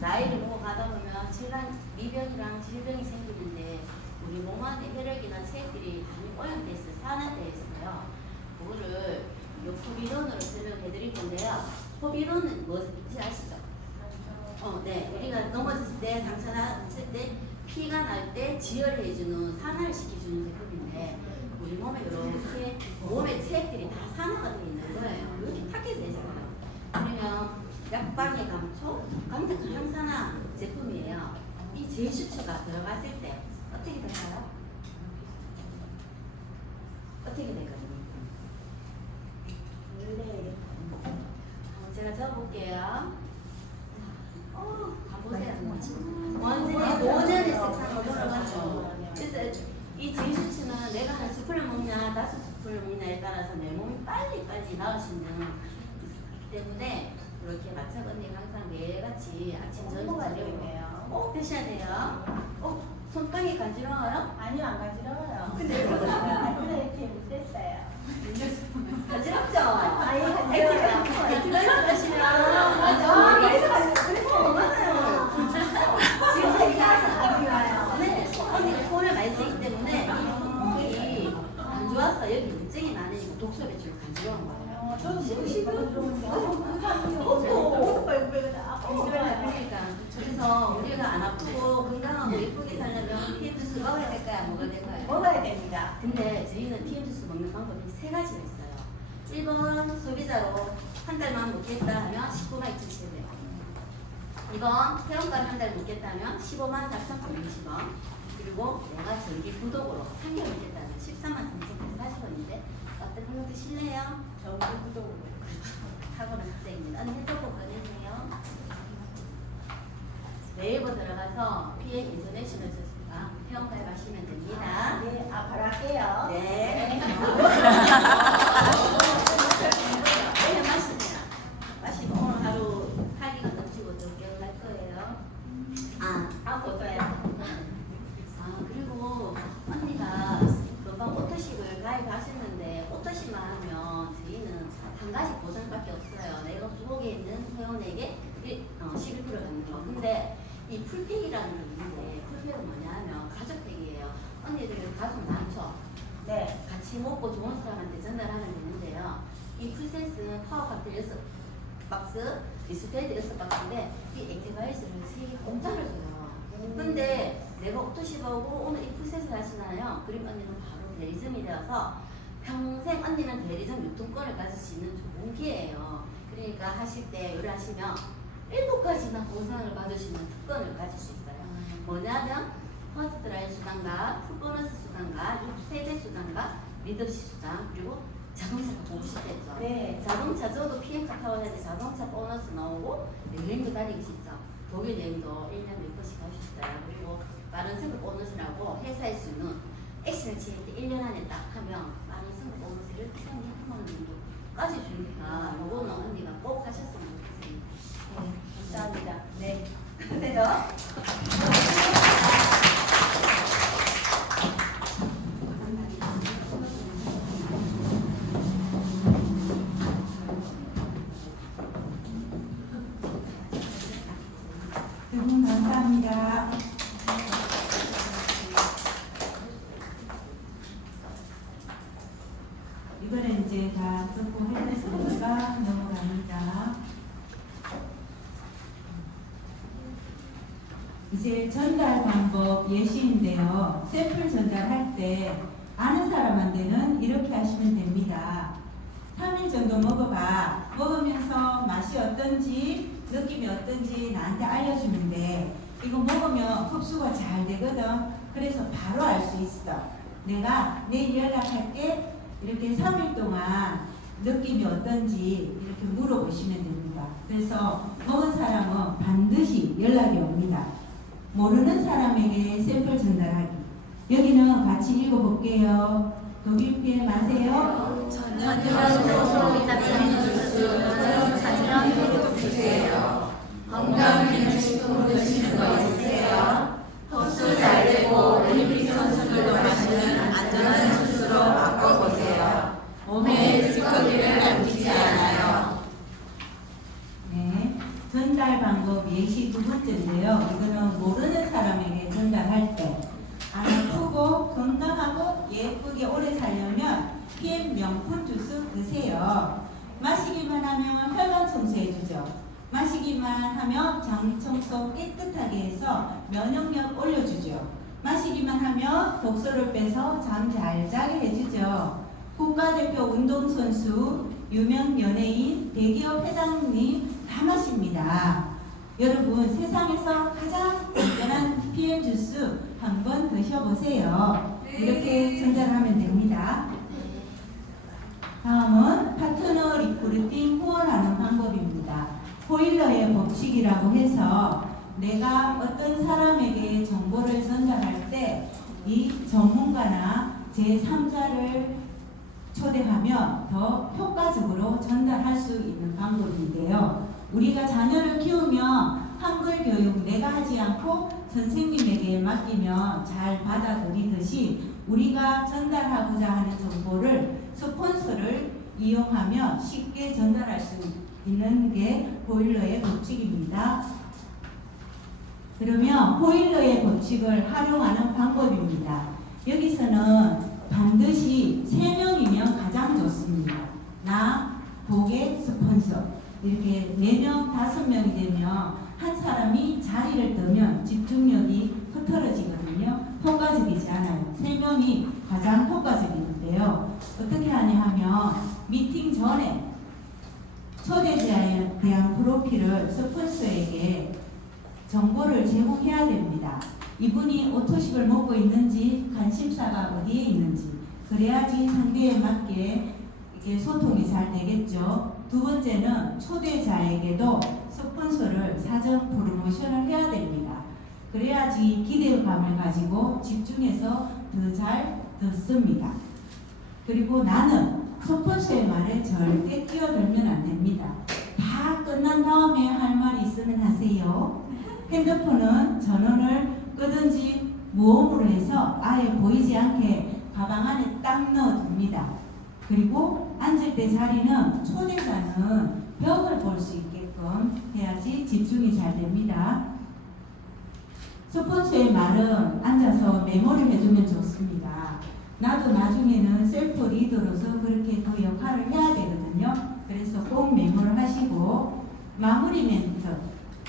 나이를 먹어가다 보면 미병이랑 질병이 생기는데 우리 몸 안에 혈액이나 체액들이 많이 오염돼 있어요. 산화되어 있어요. 그거를 요 포비론으로 설명해 드릴 건데요. 포비론은 뭔지 아시죠? 네. 우리가 넘어졌을 때, 상처 났을 때, 피가 날 때 지혈해주는, 산화를 시켜주는 제품인데, 우리 몸에 이렇게 몸의 체액들이 다 산화가 되어 있는 거예요. 이렇게 탁해져 있어요. 그러면 약방의 감초, 강력한 항산화 제품이에요. 이 제이슈츠가 들어갔을 때 어떻게 될까요? 어떻게 될까요? 제가 적어볼게요. 보세요. 원진의 노년의 색상으로 돌아가죠. 그래서 이 제이슈츠는 내가 한 스푼을 먹냐 5스푼을 먹냐에 따라서 내 몸이 빨리 나을 수 있는 있기 때문에 이렇게 마차 언니가 항상 매일같이 아침 저녁 저녁 꼭 드셔야 돼요. 손등이 간지러워요? 아니요, 안 간지러워요. 근데 이렇게 못했어요. 간지럽죠? 아예 액티바이스 하시면 맞아요. 지금 제가 네, 언니가 손을 많이 쓰기 때문에 이 손목이 안 좋아서 여기 문증이 많으니까 독소 배출로 간지러운 거예요. 저도 들어오는데 그러니까 그래서 우리가 안 아프고 건강하고 예쁘게 살려면 PM 주스 먹어야 될까요? 먹어야 될까요? 먹어야 됩니다. 근데 저희는 PM 주스 먹는 방법이 3가지가 있어요. 1번 소비자로 한 달만 먹겠다 하면 19만 2,700원. 2번 회원가를 한 달 먹겠다 하면 15만 4,960원. 그리고 내가 정기 구독으로 3개월 먹겠다 하면 13만 3,940원인데 어떤 걸로 드실래요? 정기 구독으로. 탁월한 학생입니다. 언니 핸드폰 꺼내세요. 네이버 들어가서 PM 인터내셔널 저스가 회원가입 하시면 됩니다. 네, 바로 할게요. 네. 내일 마시네요. 마시고 오늘 하루 하기가 넘치고 또 깨어날 거예요. 그리고 언니가 금방 오토십을 가입하셨는데 오토십만 하면 저희는 한 가지 보상밖에 없어요. 내가 속에 있는 회원에게 11% 받는 거. 근데 이 풀팩이라는 게 있는데 풀팩은 뭐냐 하면 가족팩이에요. 언니들 가족 많죠? 네. 같이 먹고 좋은 사람한테 전달하면 되는데요. 이 풀센스는 파워카트 6박스, 리스페이드 6박스인데 이 액티바이스를 3개 공짜로 줘요. 근데 내가 오토십하고 오늘 이 풀센스를 하시나요? 그럼 언니는 바로 대리점이 되어서 평생 언니는 대리점 유통권을 가질 수 있는 좋은 기회예요. 그러니까 하실 때 요리하시면 7가지나 보상을 받을 수 있는 특권을 가질 수 있어요. 뭐냐면 퍼스트 라인 수당과 풀보너스 수당과 6세대 수당과 리더십 수당 그리고 자동차가 보고 싶겠죠. 네. 자동차 저도 PM카 타워에서 자동차 보너스 나오고 여행도 다니기 쉽죠. 독일 여행도 1년에 몇 번씩 가셨어요. 그리고 빠른 승급 보너스라고 회사에 주는 액션을 취할 때 1년 안에 딱 하면 빠른 승급 보너스를 최대 1만 원 정도까지 주니까 요거는 언니가 꼭 하셨으면 좋겠습니다. 네, 감사합니다. 네. 그래서 두 분 감사합니다. 이거는 이제 다 듣고 해냈으니까 넘어갑니다. 이제 전달 방법 예시인데요. 샘플 전달할 때 아는 사람한테는 이렇게 하시면 됩니다. 3일 정도 먹어봐. 먹으면서 맛이 어떤지 느낌이 어떤지 나한테 알려주면 돼. 이거 먹으면 흡수가 잘 되거든. 그래서 바로 알 수 있어. 내가 내일 연락할게. 이렇게 3일 동안 느낌이 어떤지 이렇게 물어보시면 됩니다. 그래서 먹은 사람은 반드시 연락이 옵니다. 모르는 사람에게 샘플 전달하기. 여기는 같이 읽어볼게요. 독일 PM 아세요? 건강기능식품 드시는 거 있으세요? 흡수 잘 되고 올림픽 선수들도 마시는 안전한 주스로 바꿔보세요. 몸에 찌꺼기를 남기지 않아요. 네, 전달 방법 예시 2번째인데요. 이거는 모르는 사람에게 전달할 때 안 아프고 건강하고 예쁘게 오래 살려면 PM 명품 주스 드세요. 마시기만 하면 혈관 청소해주죠. 마시기만 하면 장 청소 깨끗하게 해서 면역력 올려주죠. 마시기만 하면 독소를 빼서 잠 잘 자게 해주죠. 국가대표 운동선수, 유명 연예인, 대기업 회장님 다 마십니다. 여러분 세상에서 가장 안전한 PM 주스 한번 드셔보세요. 이렇게 전달하면 됩니다. 다음은 파트너 리크루팅 후원하는 방법입니다. 보일러의 법칙이라고 해서 내가 어떤 사람에게 정보를 전달할 때 이 전문가나 제3자를 초대하면 더 효과적으로 전달할 수 있는 방법인데요. 우리가 자녀를 키우면 한글 교육 내가 하지 않고 선생님에게 맡기면 잘 받아들이듯이 우리가 전달하고자 하는 정보를 스폰서를 이용하면 쉽게 전달할 수 있는 게 보일러의 법칙입니다. 그러면 보일러의 법칙을 활용하는 방법입니다. 여기서는 반드시 3명이면 가장 좋습니다. 나, 고객, 스폰서 이렇게 4명, 5명이 되면 한 사람이 자리를 뜨면 집중력이 흐트러지거든요. 효과적이지 않아요. 3명이 가장 효과적인데요. 어떻게 하냐 하면 미팅 전에 초대자에 대한 프로필을 스폰서에게 정보를 제공해야 됩니다. 이분이 오토식을 먹고 있는지 관심사가 어디에 있는지 그래야지 상대에 맞게 이게 소통이 잘 되겠죠. 두 번째는 초대자에게도 스폰서를 사전 프로모션을 해야 됩니다. 그래야지 기대감을 가지고 집중해서 더 잘 듣습니다. 그리고 나는 스폰서의 말에 절대 끼어들면 안 됩니다. 다 끝난 다음에 할 말이 있으면 하세요. 핸드폰은 전원을 끄든지 무음으로 해서 아예 보이지 않게 가방 안에 딱 넣어둡니다. 그리고 앉을 때 자리는 초대자는 벽을 볼 수 있게끔 해야지 집중이 잘 됩니다. 스폰서의 말은 앉아서 메모를 해주면 좋습니다. 나도 나중에는 셀프 리더로서 그렇게 그 역할을 해야 되거든요. 그래서 꼭 메모를 하시고 마무리 멘트,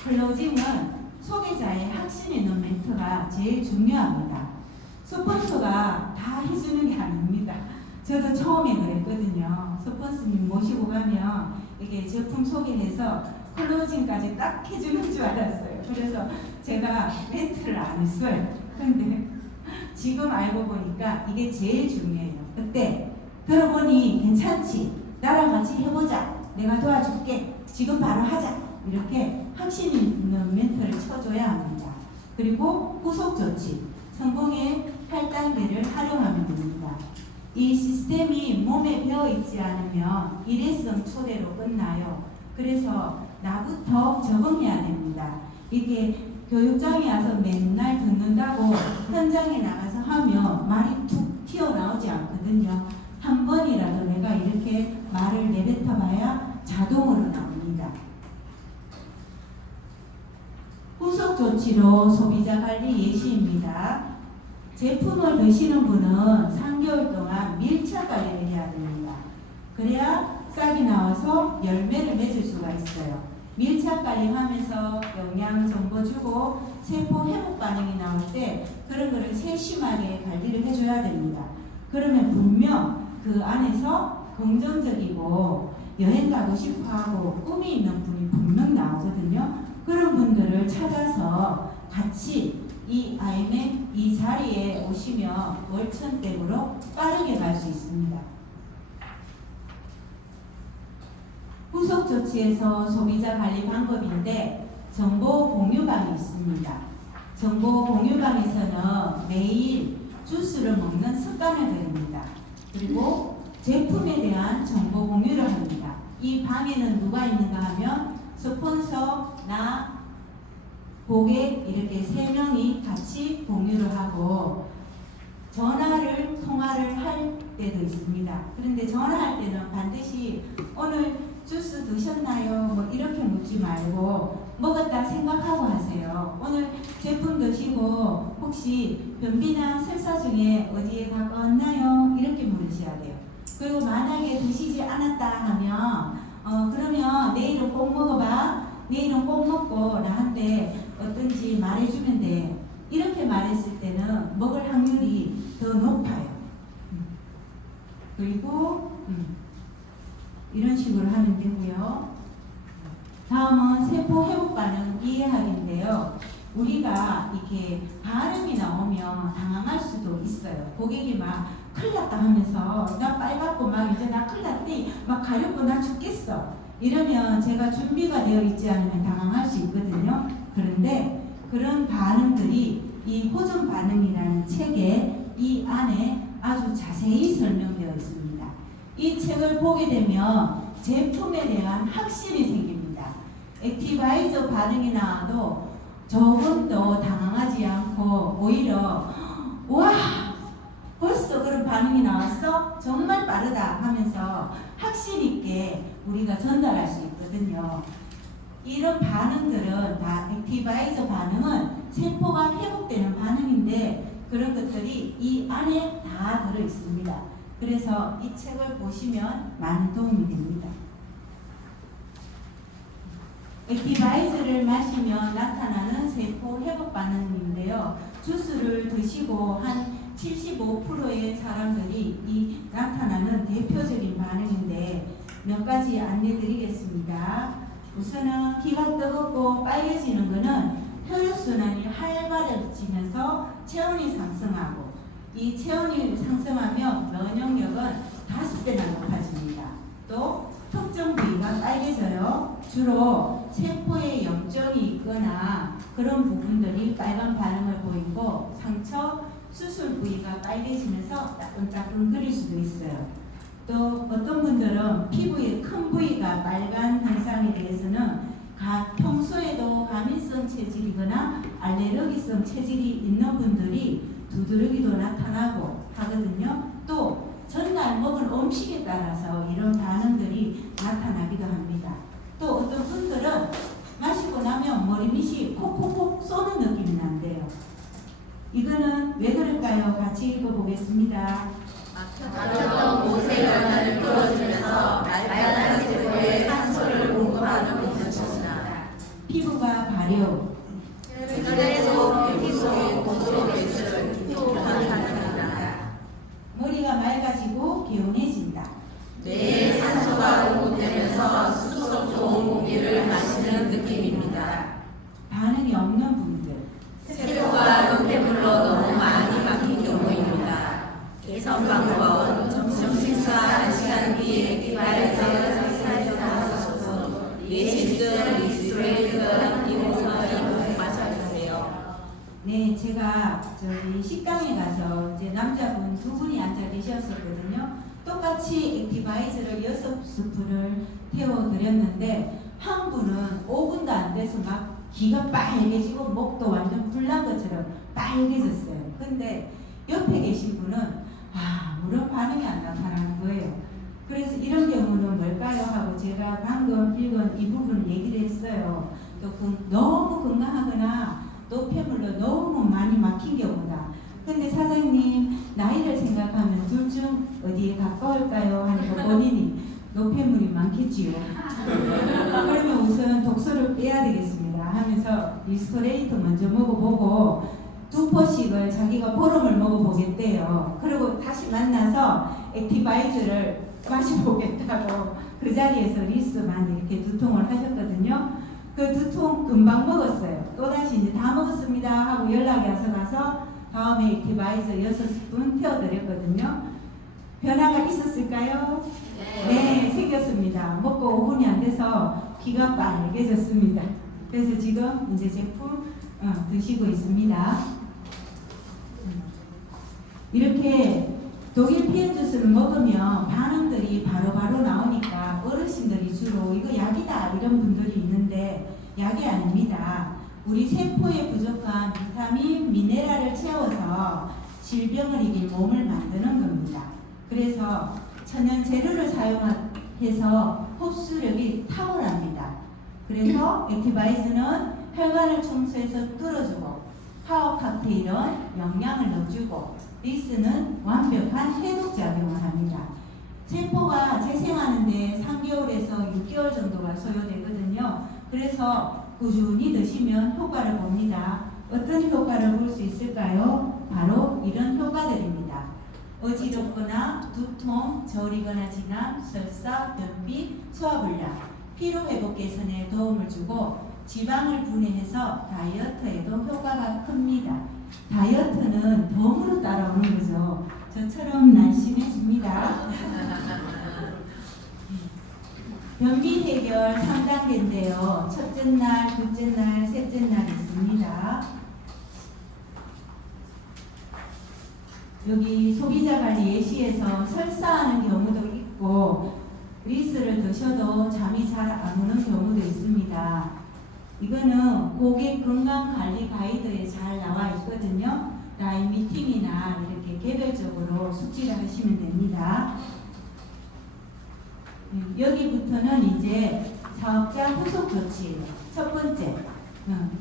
클로징은 소개자의 확신 있는 멘트가 제일 중요합니다. 스폰서가 다 해주는 게 아닙니다. 저도 처음에 그랬거든요. 스폰서님 모시고 가면 이게 제품 소개해서 클로징까지 딱 해주는 줄 알았어요. 그래서 제가 멘트를 안 했어요. 근데 지금 알고 보니까 이게 제일 중요해요. 그때 들어보니 괜찮지? 나랑 같이 해보자. 내가 도와줄게. 지금 바로 하자. 이렇게 확신 있는 멘트를 쳐줘야 합니다. 그리고 후속 조치, 성공의 8단계를 활용하면 됩니다. 이 시스템이 몸에 배어있지 않으면 일회성 초대로 끝나요. 그래서 나부터 적응해야 됩니다. 이게 교육장에 와서 맨날 듣는다고 현장에 나가서 하면 말이 툭 튀어나오지 않거든요. 한 번이라도 내가 이렇게 말을 내뱉어봐야 자동으로 나옵니다. 후속 조치로 소비자 관리 예시입니다. 제품을 드시는 분은 3개월 동안 밀착 관리를 해야 됩니다. 그래야 싹이 나와서 열매를 맺을 수가 있어요. 밀착 관리하면서 영양 정보 주고 세포 회복 반응이 나올 때 그런 거를 세심하게 관리를 해줘야 됩니다. 그러면 분명 그 안에서 긍정적이고 여행 가고 싶어하고 꿈이 있는 분이 분명 나오거든요. 그런 분들을 찾아서 같이 이 IMF 이 자리에 오시면 월천댁으로 빠르게 갈 수 있습니다. 후속 조치에서 소비자 관리 방법인데 정보 공유방이 있습니다. 정보 공유방에서는 매일 주스를 먹는 습관을 들입니다. 그리고 제품에 대한 정보 공유를 합니다. 이 방에는 누가 있는가 하면 스폰서, 나, 고객 이렇게 3명이 같이 공유를 하고 통화를 할 때도 있습니다. 그런데 전화할 때는 반드시 오늘 주스 드셨나요? 뭐 이렇게 묻지 말고 먹었다 생각하고 하세요. 오늘 제품 드시고 혹시 변비나 설사 중에 어디에 가까웠나요? 이렇게 물으셔야 돼요. 그리고 만약에 드시지 않았다 하면 그러면 내일은 꼭 먹어봐. 내일은 꼭 먹고 나한테 어떤지 말해주면 돼. 이렇게 말했을 때는 먹을 확률이 더 높아요. 그리고 이런 식으로 하면 되고요. 다음 다음은 세포 회복 반응 이해하기인데요. 우리가 이렇게 반응이 나오면 당황할 수도 있어요. 고객이 막 큰일 났다 하면서 나 빨갛고 막 이제 나 큰일 났대 막 가렵고 나 죽겠어 이러면 제가 준비가 되어 있지 않으면 당황할 수 있거든요. 그런데 그런 반응들이 이 호전 반응이라는 책에 이 안에 아주 자세히 설명되어 있습니다. 이 책을 보게 되면 제품에 대한 확신이 생깁니다. 액티바이저 반응이 나와도 조금 더 당황하지 않고 오히려 와 벌써 그런 반응이 나왔어? 정말 빠르다 하면서 확신 있게 우리가 전달할 수 있거든요. 이런 반응들은 다 액티바이저 반응은 세포가 회복되는 반응인데 그런 것들이 이 안에 다 들어 있습니다. 그래서 이 책을 보시면 많은 도움이 됩니다. 액티바이저를 마시면 나타나는 세포 회복 반응인데요. 주스를 드시고 한 75%의 사람들이 이 나타나는 대표적인 반응인데 몇 가지 안내 드리겠습니다. 우선은 기가 뜨겁고 빨개지는 것은 혈액순환이 활발해지면서 체온이 상승하고 이 체온이 상승하면 면역력은 5배나 높아집니다. 또 특정 부위가 빨개져요. 주로 세포에 염증이 있거나 그런 부분들이 빨간 반응을 보이고 상처, 수술 부위가 빨개지면서 따끔따끔거릴 수도 있어요. 또 어떤 분들은 피부의 큰 부위가 빨간 현상에 대해서는 평소에도 과민성 체질이거나 알레르기성 체질이 있는 분들이 두드러기도 나타나고 하거든요. 또 전날 먹은 음식에 따라서 이런 반응들이 나타나기도 합니다. 또 어떤 분들은 마시고 나면 머리밑이 콕콕콕 쏘는 느낌이 난대요. 이거는 왜 그럴까요? 같이 읽어보겠습니다. 막혔던 모세 열매를 끌어주면서 말빨간 세포에 산소를 공급하는 것입니다. 피부가 가려 그래서 피부 속의 고소 배출을 교환합니다. 머리가 맑아지고 개운해진다. 뇌에 산소가 공급되면서 숲속 좋은 공기를 마시는 느낌입니다. 반응이 없는 분들 세포가 노폐물로 너무 많이 막힌 경우입니다. 개선 방법은 점심 식사 1시간 뒤에 액티바이저를 생산해서 예식증, 리스트레이트 등 이모선이 마셔주세요. 네, 제가 저희 식당에 가서 이제 남자분 두 분이 앉아 계셨었거든요. 똑같이 액티바이저를 6스푼을 태워드렸는데 한 분은 5분도 안 돼서 막 귀가 빨개지고 목도 완전 불난 것처럼 빨개졌어요. 근데 옆에 계신 분은 아무런 반응이 안 나타나는 거예요. 그래서 이런 경우는 뭘까요? 하고 제가 방금 읽은 이 부분을 얘기를 했어요. 또 너무 건강하거나 노폐물로 너무 많이 막힌 경우다. 근데 사장님 나이를 생각하면 둘 중 어디에 가까울까요? 하니까 본인이 노폐물이 많겠지요. 그러면 우선 독소를 빼야 되겠습니다 하면서 리스토레이터 먼저 먹어보고 2포씩을 자기가 보름을 먹어보겠대요. 그리고 다시 만나서 액티바이저를 마셔보겠다고 그 자리에서 리스만 이렇게 2통을 하셨거든요. 그 2통 금방 먹었어요. 또다시 이제 다 먹었습니다 하고 연락이 와서 가서 다음에 액티바이저 6스푼 태워드렸거든요. 변화가 있었을까요? 네, 생겼습니다. 먹고 5분이 안 돼서 귀가 빨개졌습니다. 그래서 지금 이제 제품 드시고 있습니다. 이렇게 독일 피해 주스를 먹으면 반응들이 바로바로 나오니까 어르신들이 주로 이거 약이다 이런 분들이 있는데 약이 아닙니다. 우리 세포에 부족한 비타민, 미네랄을 채워서 질병을 이길 몸을 만드는 겁니다. 그래서 천연 재료를 사용해서 흡수력이 탁월합니다. 그래서 액티바이저는 혈관을 청소해서 뚫어주고 파워 칵테일은 영양을 넣어주고 리스는 완벽한 해독 작용을 합니다. 세포가 재생하는데 3개월에서 6개월 정도가 소요되거든요. 그래서 꾸준히 드시면 효과를 봅니다. 어떤 효과를 볼 수 있을까요? 바로 이런 효과들입니다. 어지럽거나 두통, 저리거나 진함, 설사, 변비, 소화불량 피로 회복 개선에 도움을 주고 지방을 분해해서 다이어트에도 효과가 큽니다. 다이어트는 덤으로 따라오는 거죠. 저처럼 날씬해집니다. 변비 해결 3단계인데요. 첫째 날, 둘째 날, 셋째 날 있습니다. 여기 소비자관리 예시에서 설사하는 경우도 있고 리스를 드셔도 잠이 잘 안 오는 경우도 있습니다. 이거는 고객 건강관리 가이드에 잘 나와 있거든요. 라인 미팅이나 이렇게 개별적으로 숙지를 하시면 됩니다. 여기부터는 이제 사업자 후속 조치. 첫 번째,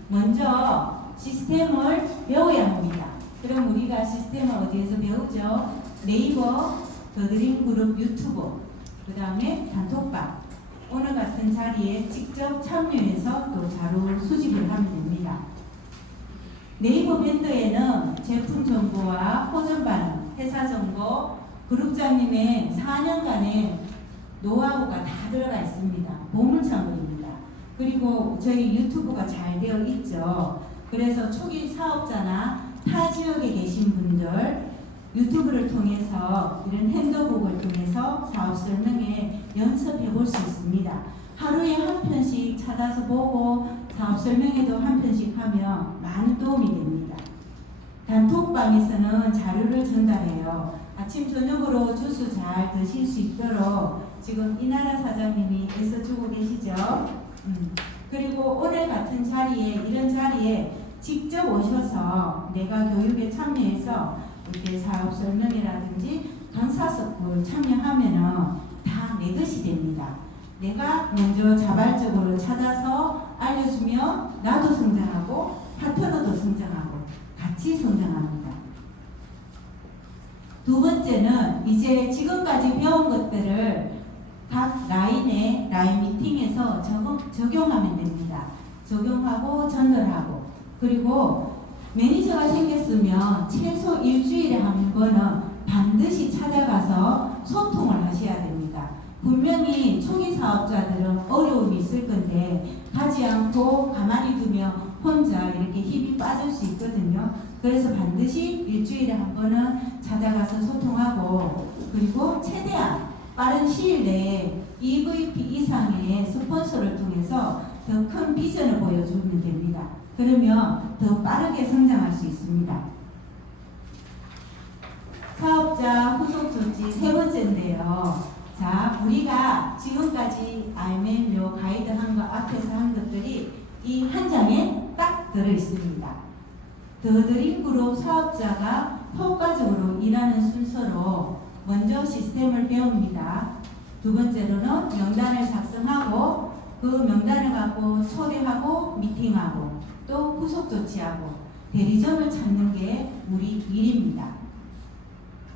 먼저 시스템을 배워야 합니다. 그럼 우리가 시스템을 어디에서 배우죠? 네이버, 더드림그룹 유튜브, 그 다음에 단톡방. 오늘 같은 자리에 직접 참여해서 또 자료 수집을 하면 됩니다. 네이버 밴드에는 제품 정보와 호전 반응, 회사 정보, 그룹장님의 4년간의 노하우가 다 들어가 있습니다. 보물창고입니다. 그리고 저희 유튜브가 잘 되어 있죠. 그래서 초기 사업자나 타 지역에 계신 분들 유튜브를 통해서 이런 핸드북을 통해서 사업 설명에 연습해 볼 수 있습니다. 하루에 한 편씩 찾아서 보고 사업 설명에도 한 편씩 하면 많은 도움이 됩니다. 단톡방에서는 자료를 전달해요. 아침 저녁으로 주스 잘 드실 수 있도록 지금 이나라 사장님이 애써주고 계시죠. 그리고 오늘 같은 자리에 이런 자리에 직접 오셔서 내가 교육에 참여해서 이렇게 사업 설명이라든지 강사 서클 참여하면은 다 내 것이 됩니다. 내가 먼저 자발적으로 찾아서 알려주면 나도 성장하고 파트너도 성장하고 같이 성장합니다. 두 번째는 이제 지금까지 배운 것들을 각 라인에 라인 미팅에서 적용하면 됩니다. 적용하고 전달하고 그리고 매니저가 생겼으면 최소 일주일에 한 번은 반드시 찾아가서 소통을 하셔야 됩니다. 분명히 초기 사업자들은 어려움이 있을 건데 가지 않고 가만히 두면 혼자 이렇게 힘이 빠질 수 있거든요. 그래서 반드시 일주일에 한 번은 찾아가서 소통하고 그리고 최대한 빠른 시일 내에 EVP 이상의 스폰서를 통해서 더 큰 비전을 보여주면 됩니다. 그러면 더 빠르게 성장할 수 있습니다. 사업자 후속 조치 세 번째인데요. 자, 우리가 지금까지 IMM 가이드 한 거 앞에서 한 것들이 이 한 장에 딱 들어 있습니다. 더드림그룹 사업자가 효과적으로 일하는 순서로 먼저 시스템을 배웁니다. 두 번째로는 명단을 작성하고 그 명단을 갖고 초대하고 미팅하고 또 후속 조치하고 대리점을 찾는 게 우리 일입니다.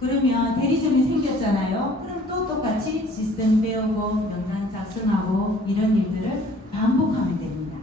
그러면 대리점이 생겼잖아요. 그럼 또 똑같이 시스템 배우고 명단 작성하고 이런 일들을 반복하면 됩니다.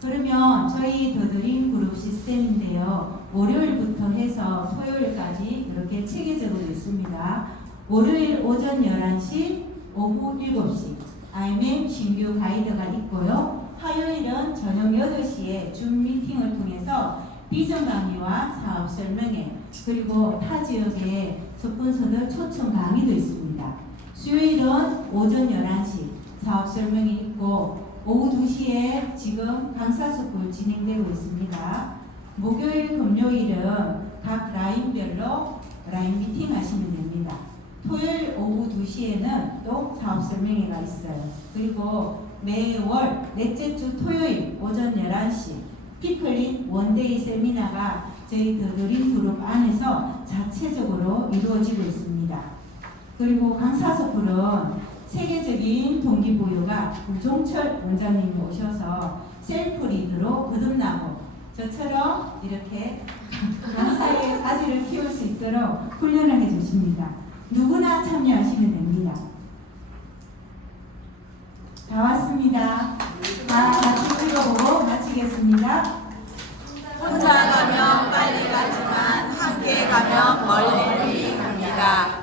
그러면 저희 더드림 그룹 시스템인데요. 월요일부터 해서 토요일까지 이렇게 체계적으로 있습니다. 월요일 오전 11시, 오후 7시 IMM 신규 가이드가 있고요. 화요일은 저녁 8시에 줌 미팅을 통해서 비전 강의와 사업 설명회 그리고 타 지역의 스폰서들 초청 강의도 있습니다. 수요일은 오전 11시 사업 설명이 있고 오후 2시에 지금 강사 수업 진행되고 있습니다. 목요일, 금요일은 각 라인별로 라인 미팅 하시면 됩니다. 토요일 오후 2시에는 또 사업 설명회가 있어요. 그리고 매월 넷째 주 토요일 오전 11시 피플린 원데이 세미나가 저희 더드림 그룹 안에서 자체적으로 이루어지고 있습니다. 그리고 강사 서클은 세계적인 동기부여가 우종철 원장님이 오셔서 셀프 리드로 거듭나고 저처럼 이렇게 강사의 자질을 키울 수 있도록 훈련을 해주십니다. 누구나 참여하시면 됩니다. 다 왔습니다. 다 같이 읽어보고 마치겠습니다. 혼자 가면 빨리 가지만 함께 가면 멀리 갑니다.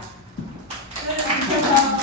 그래서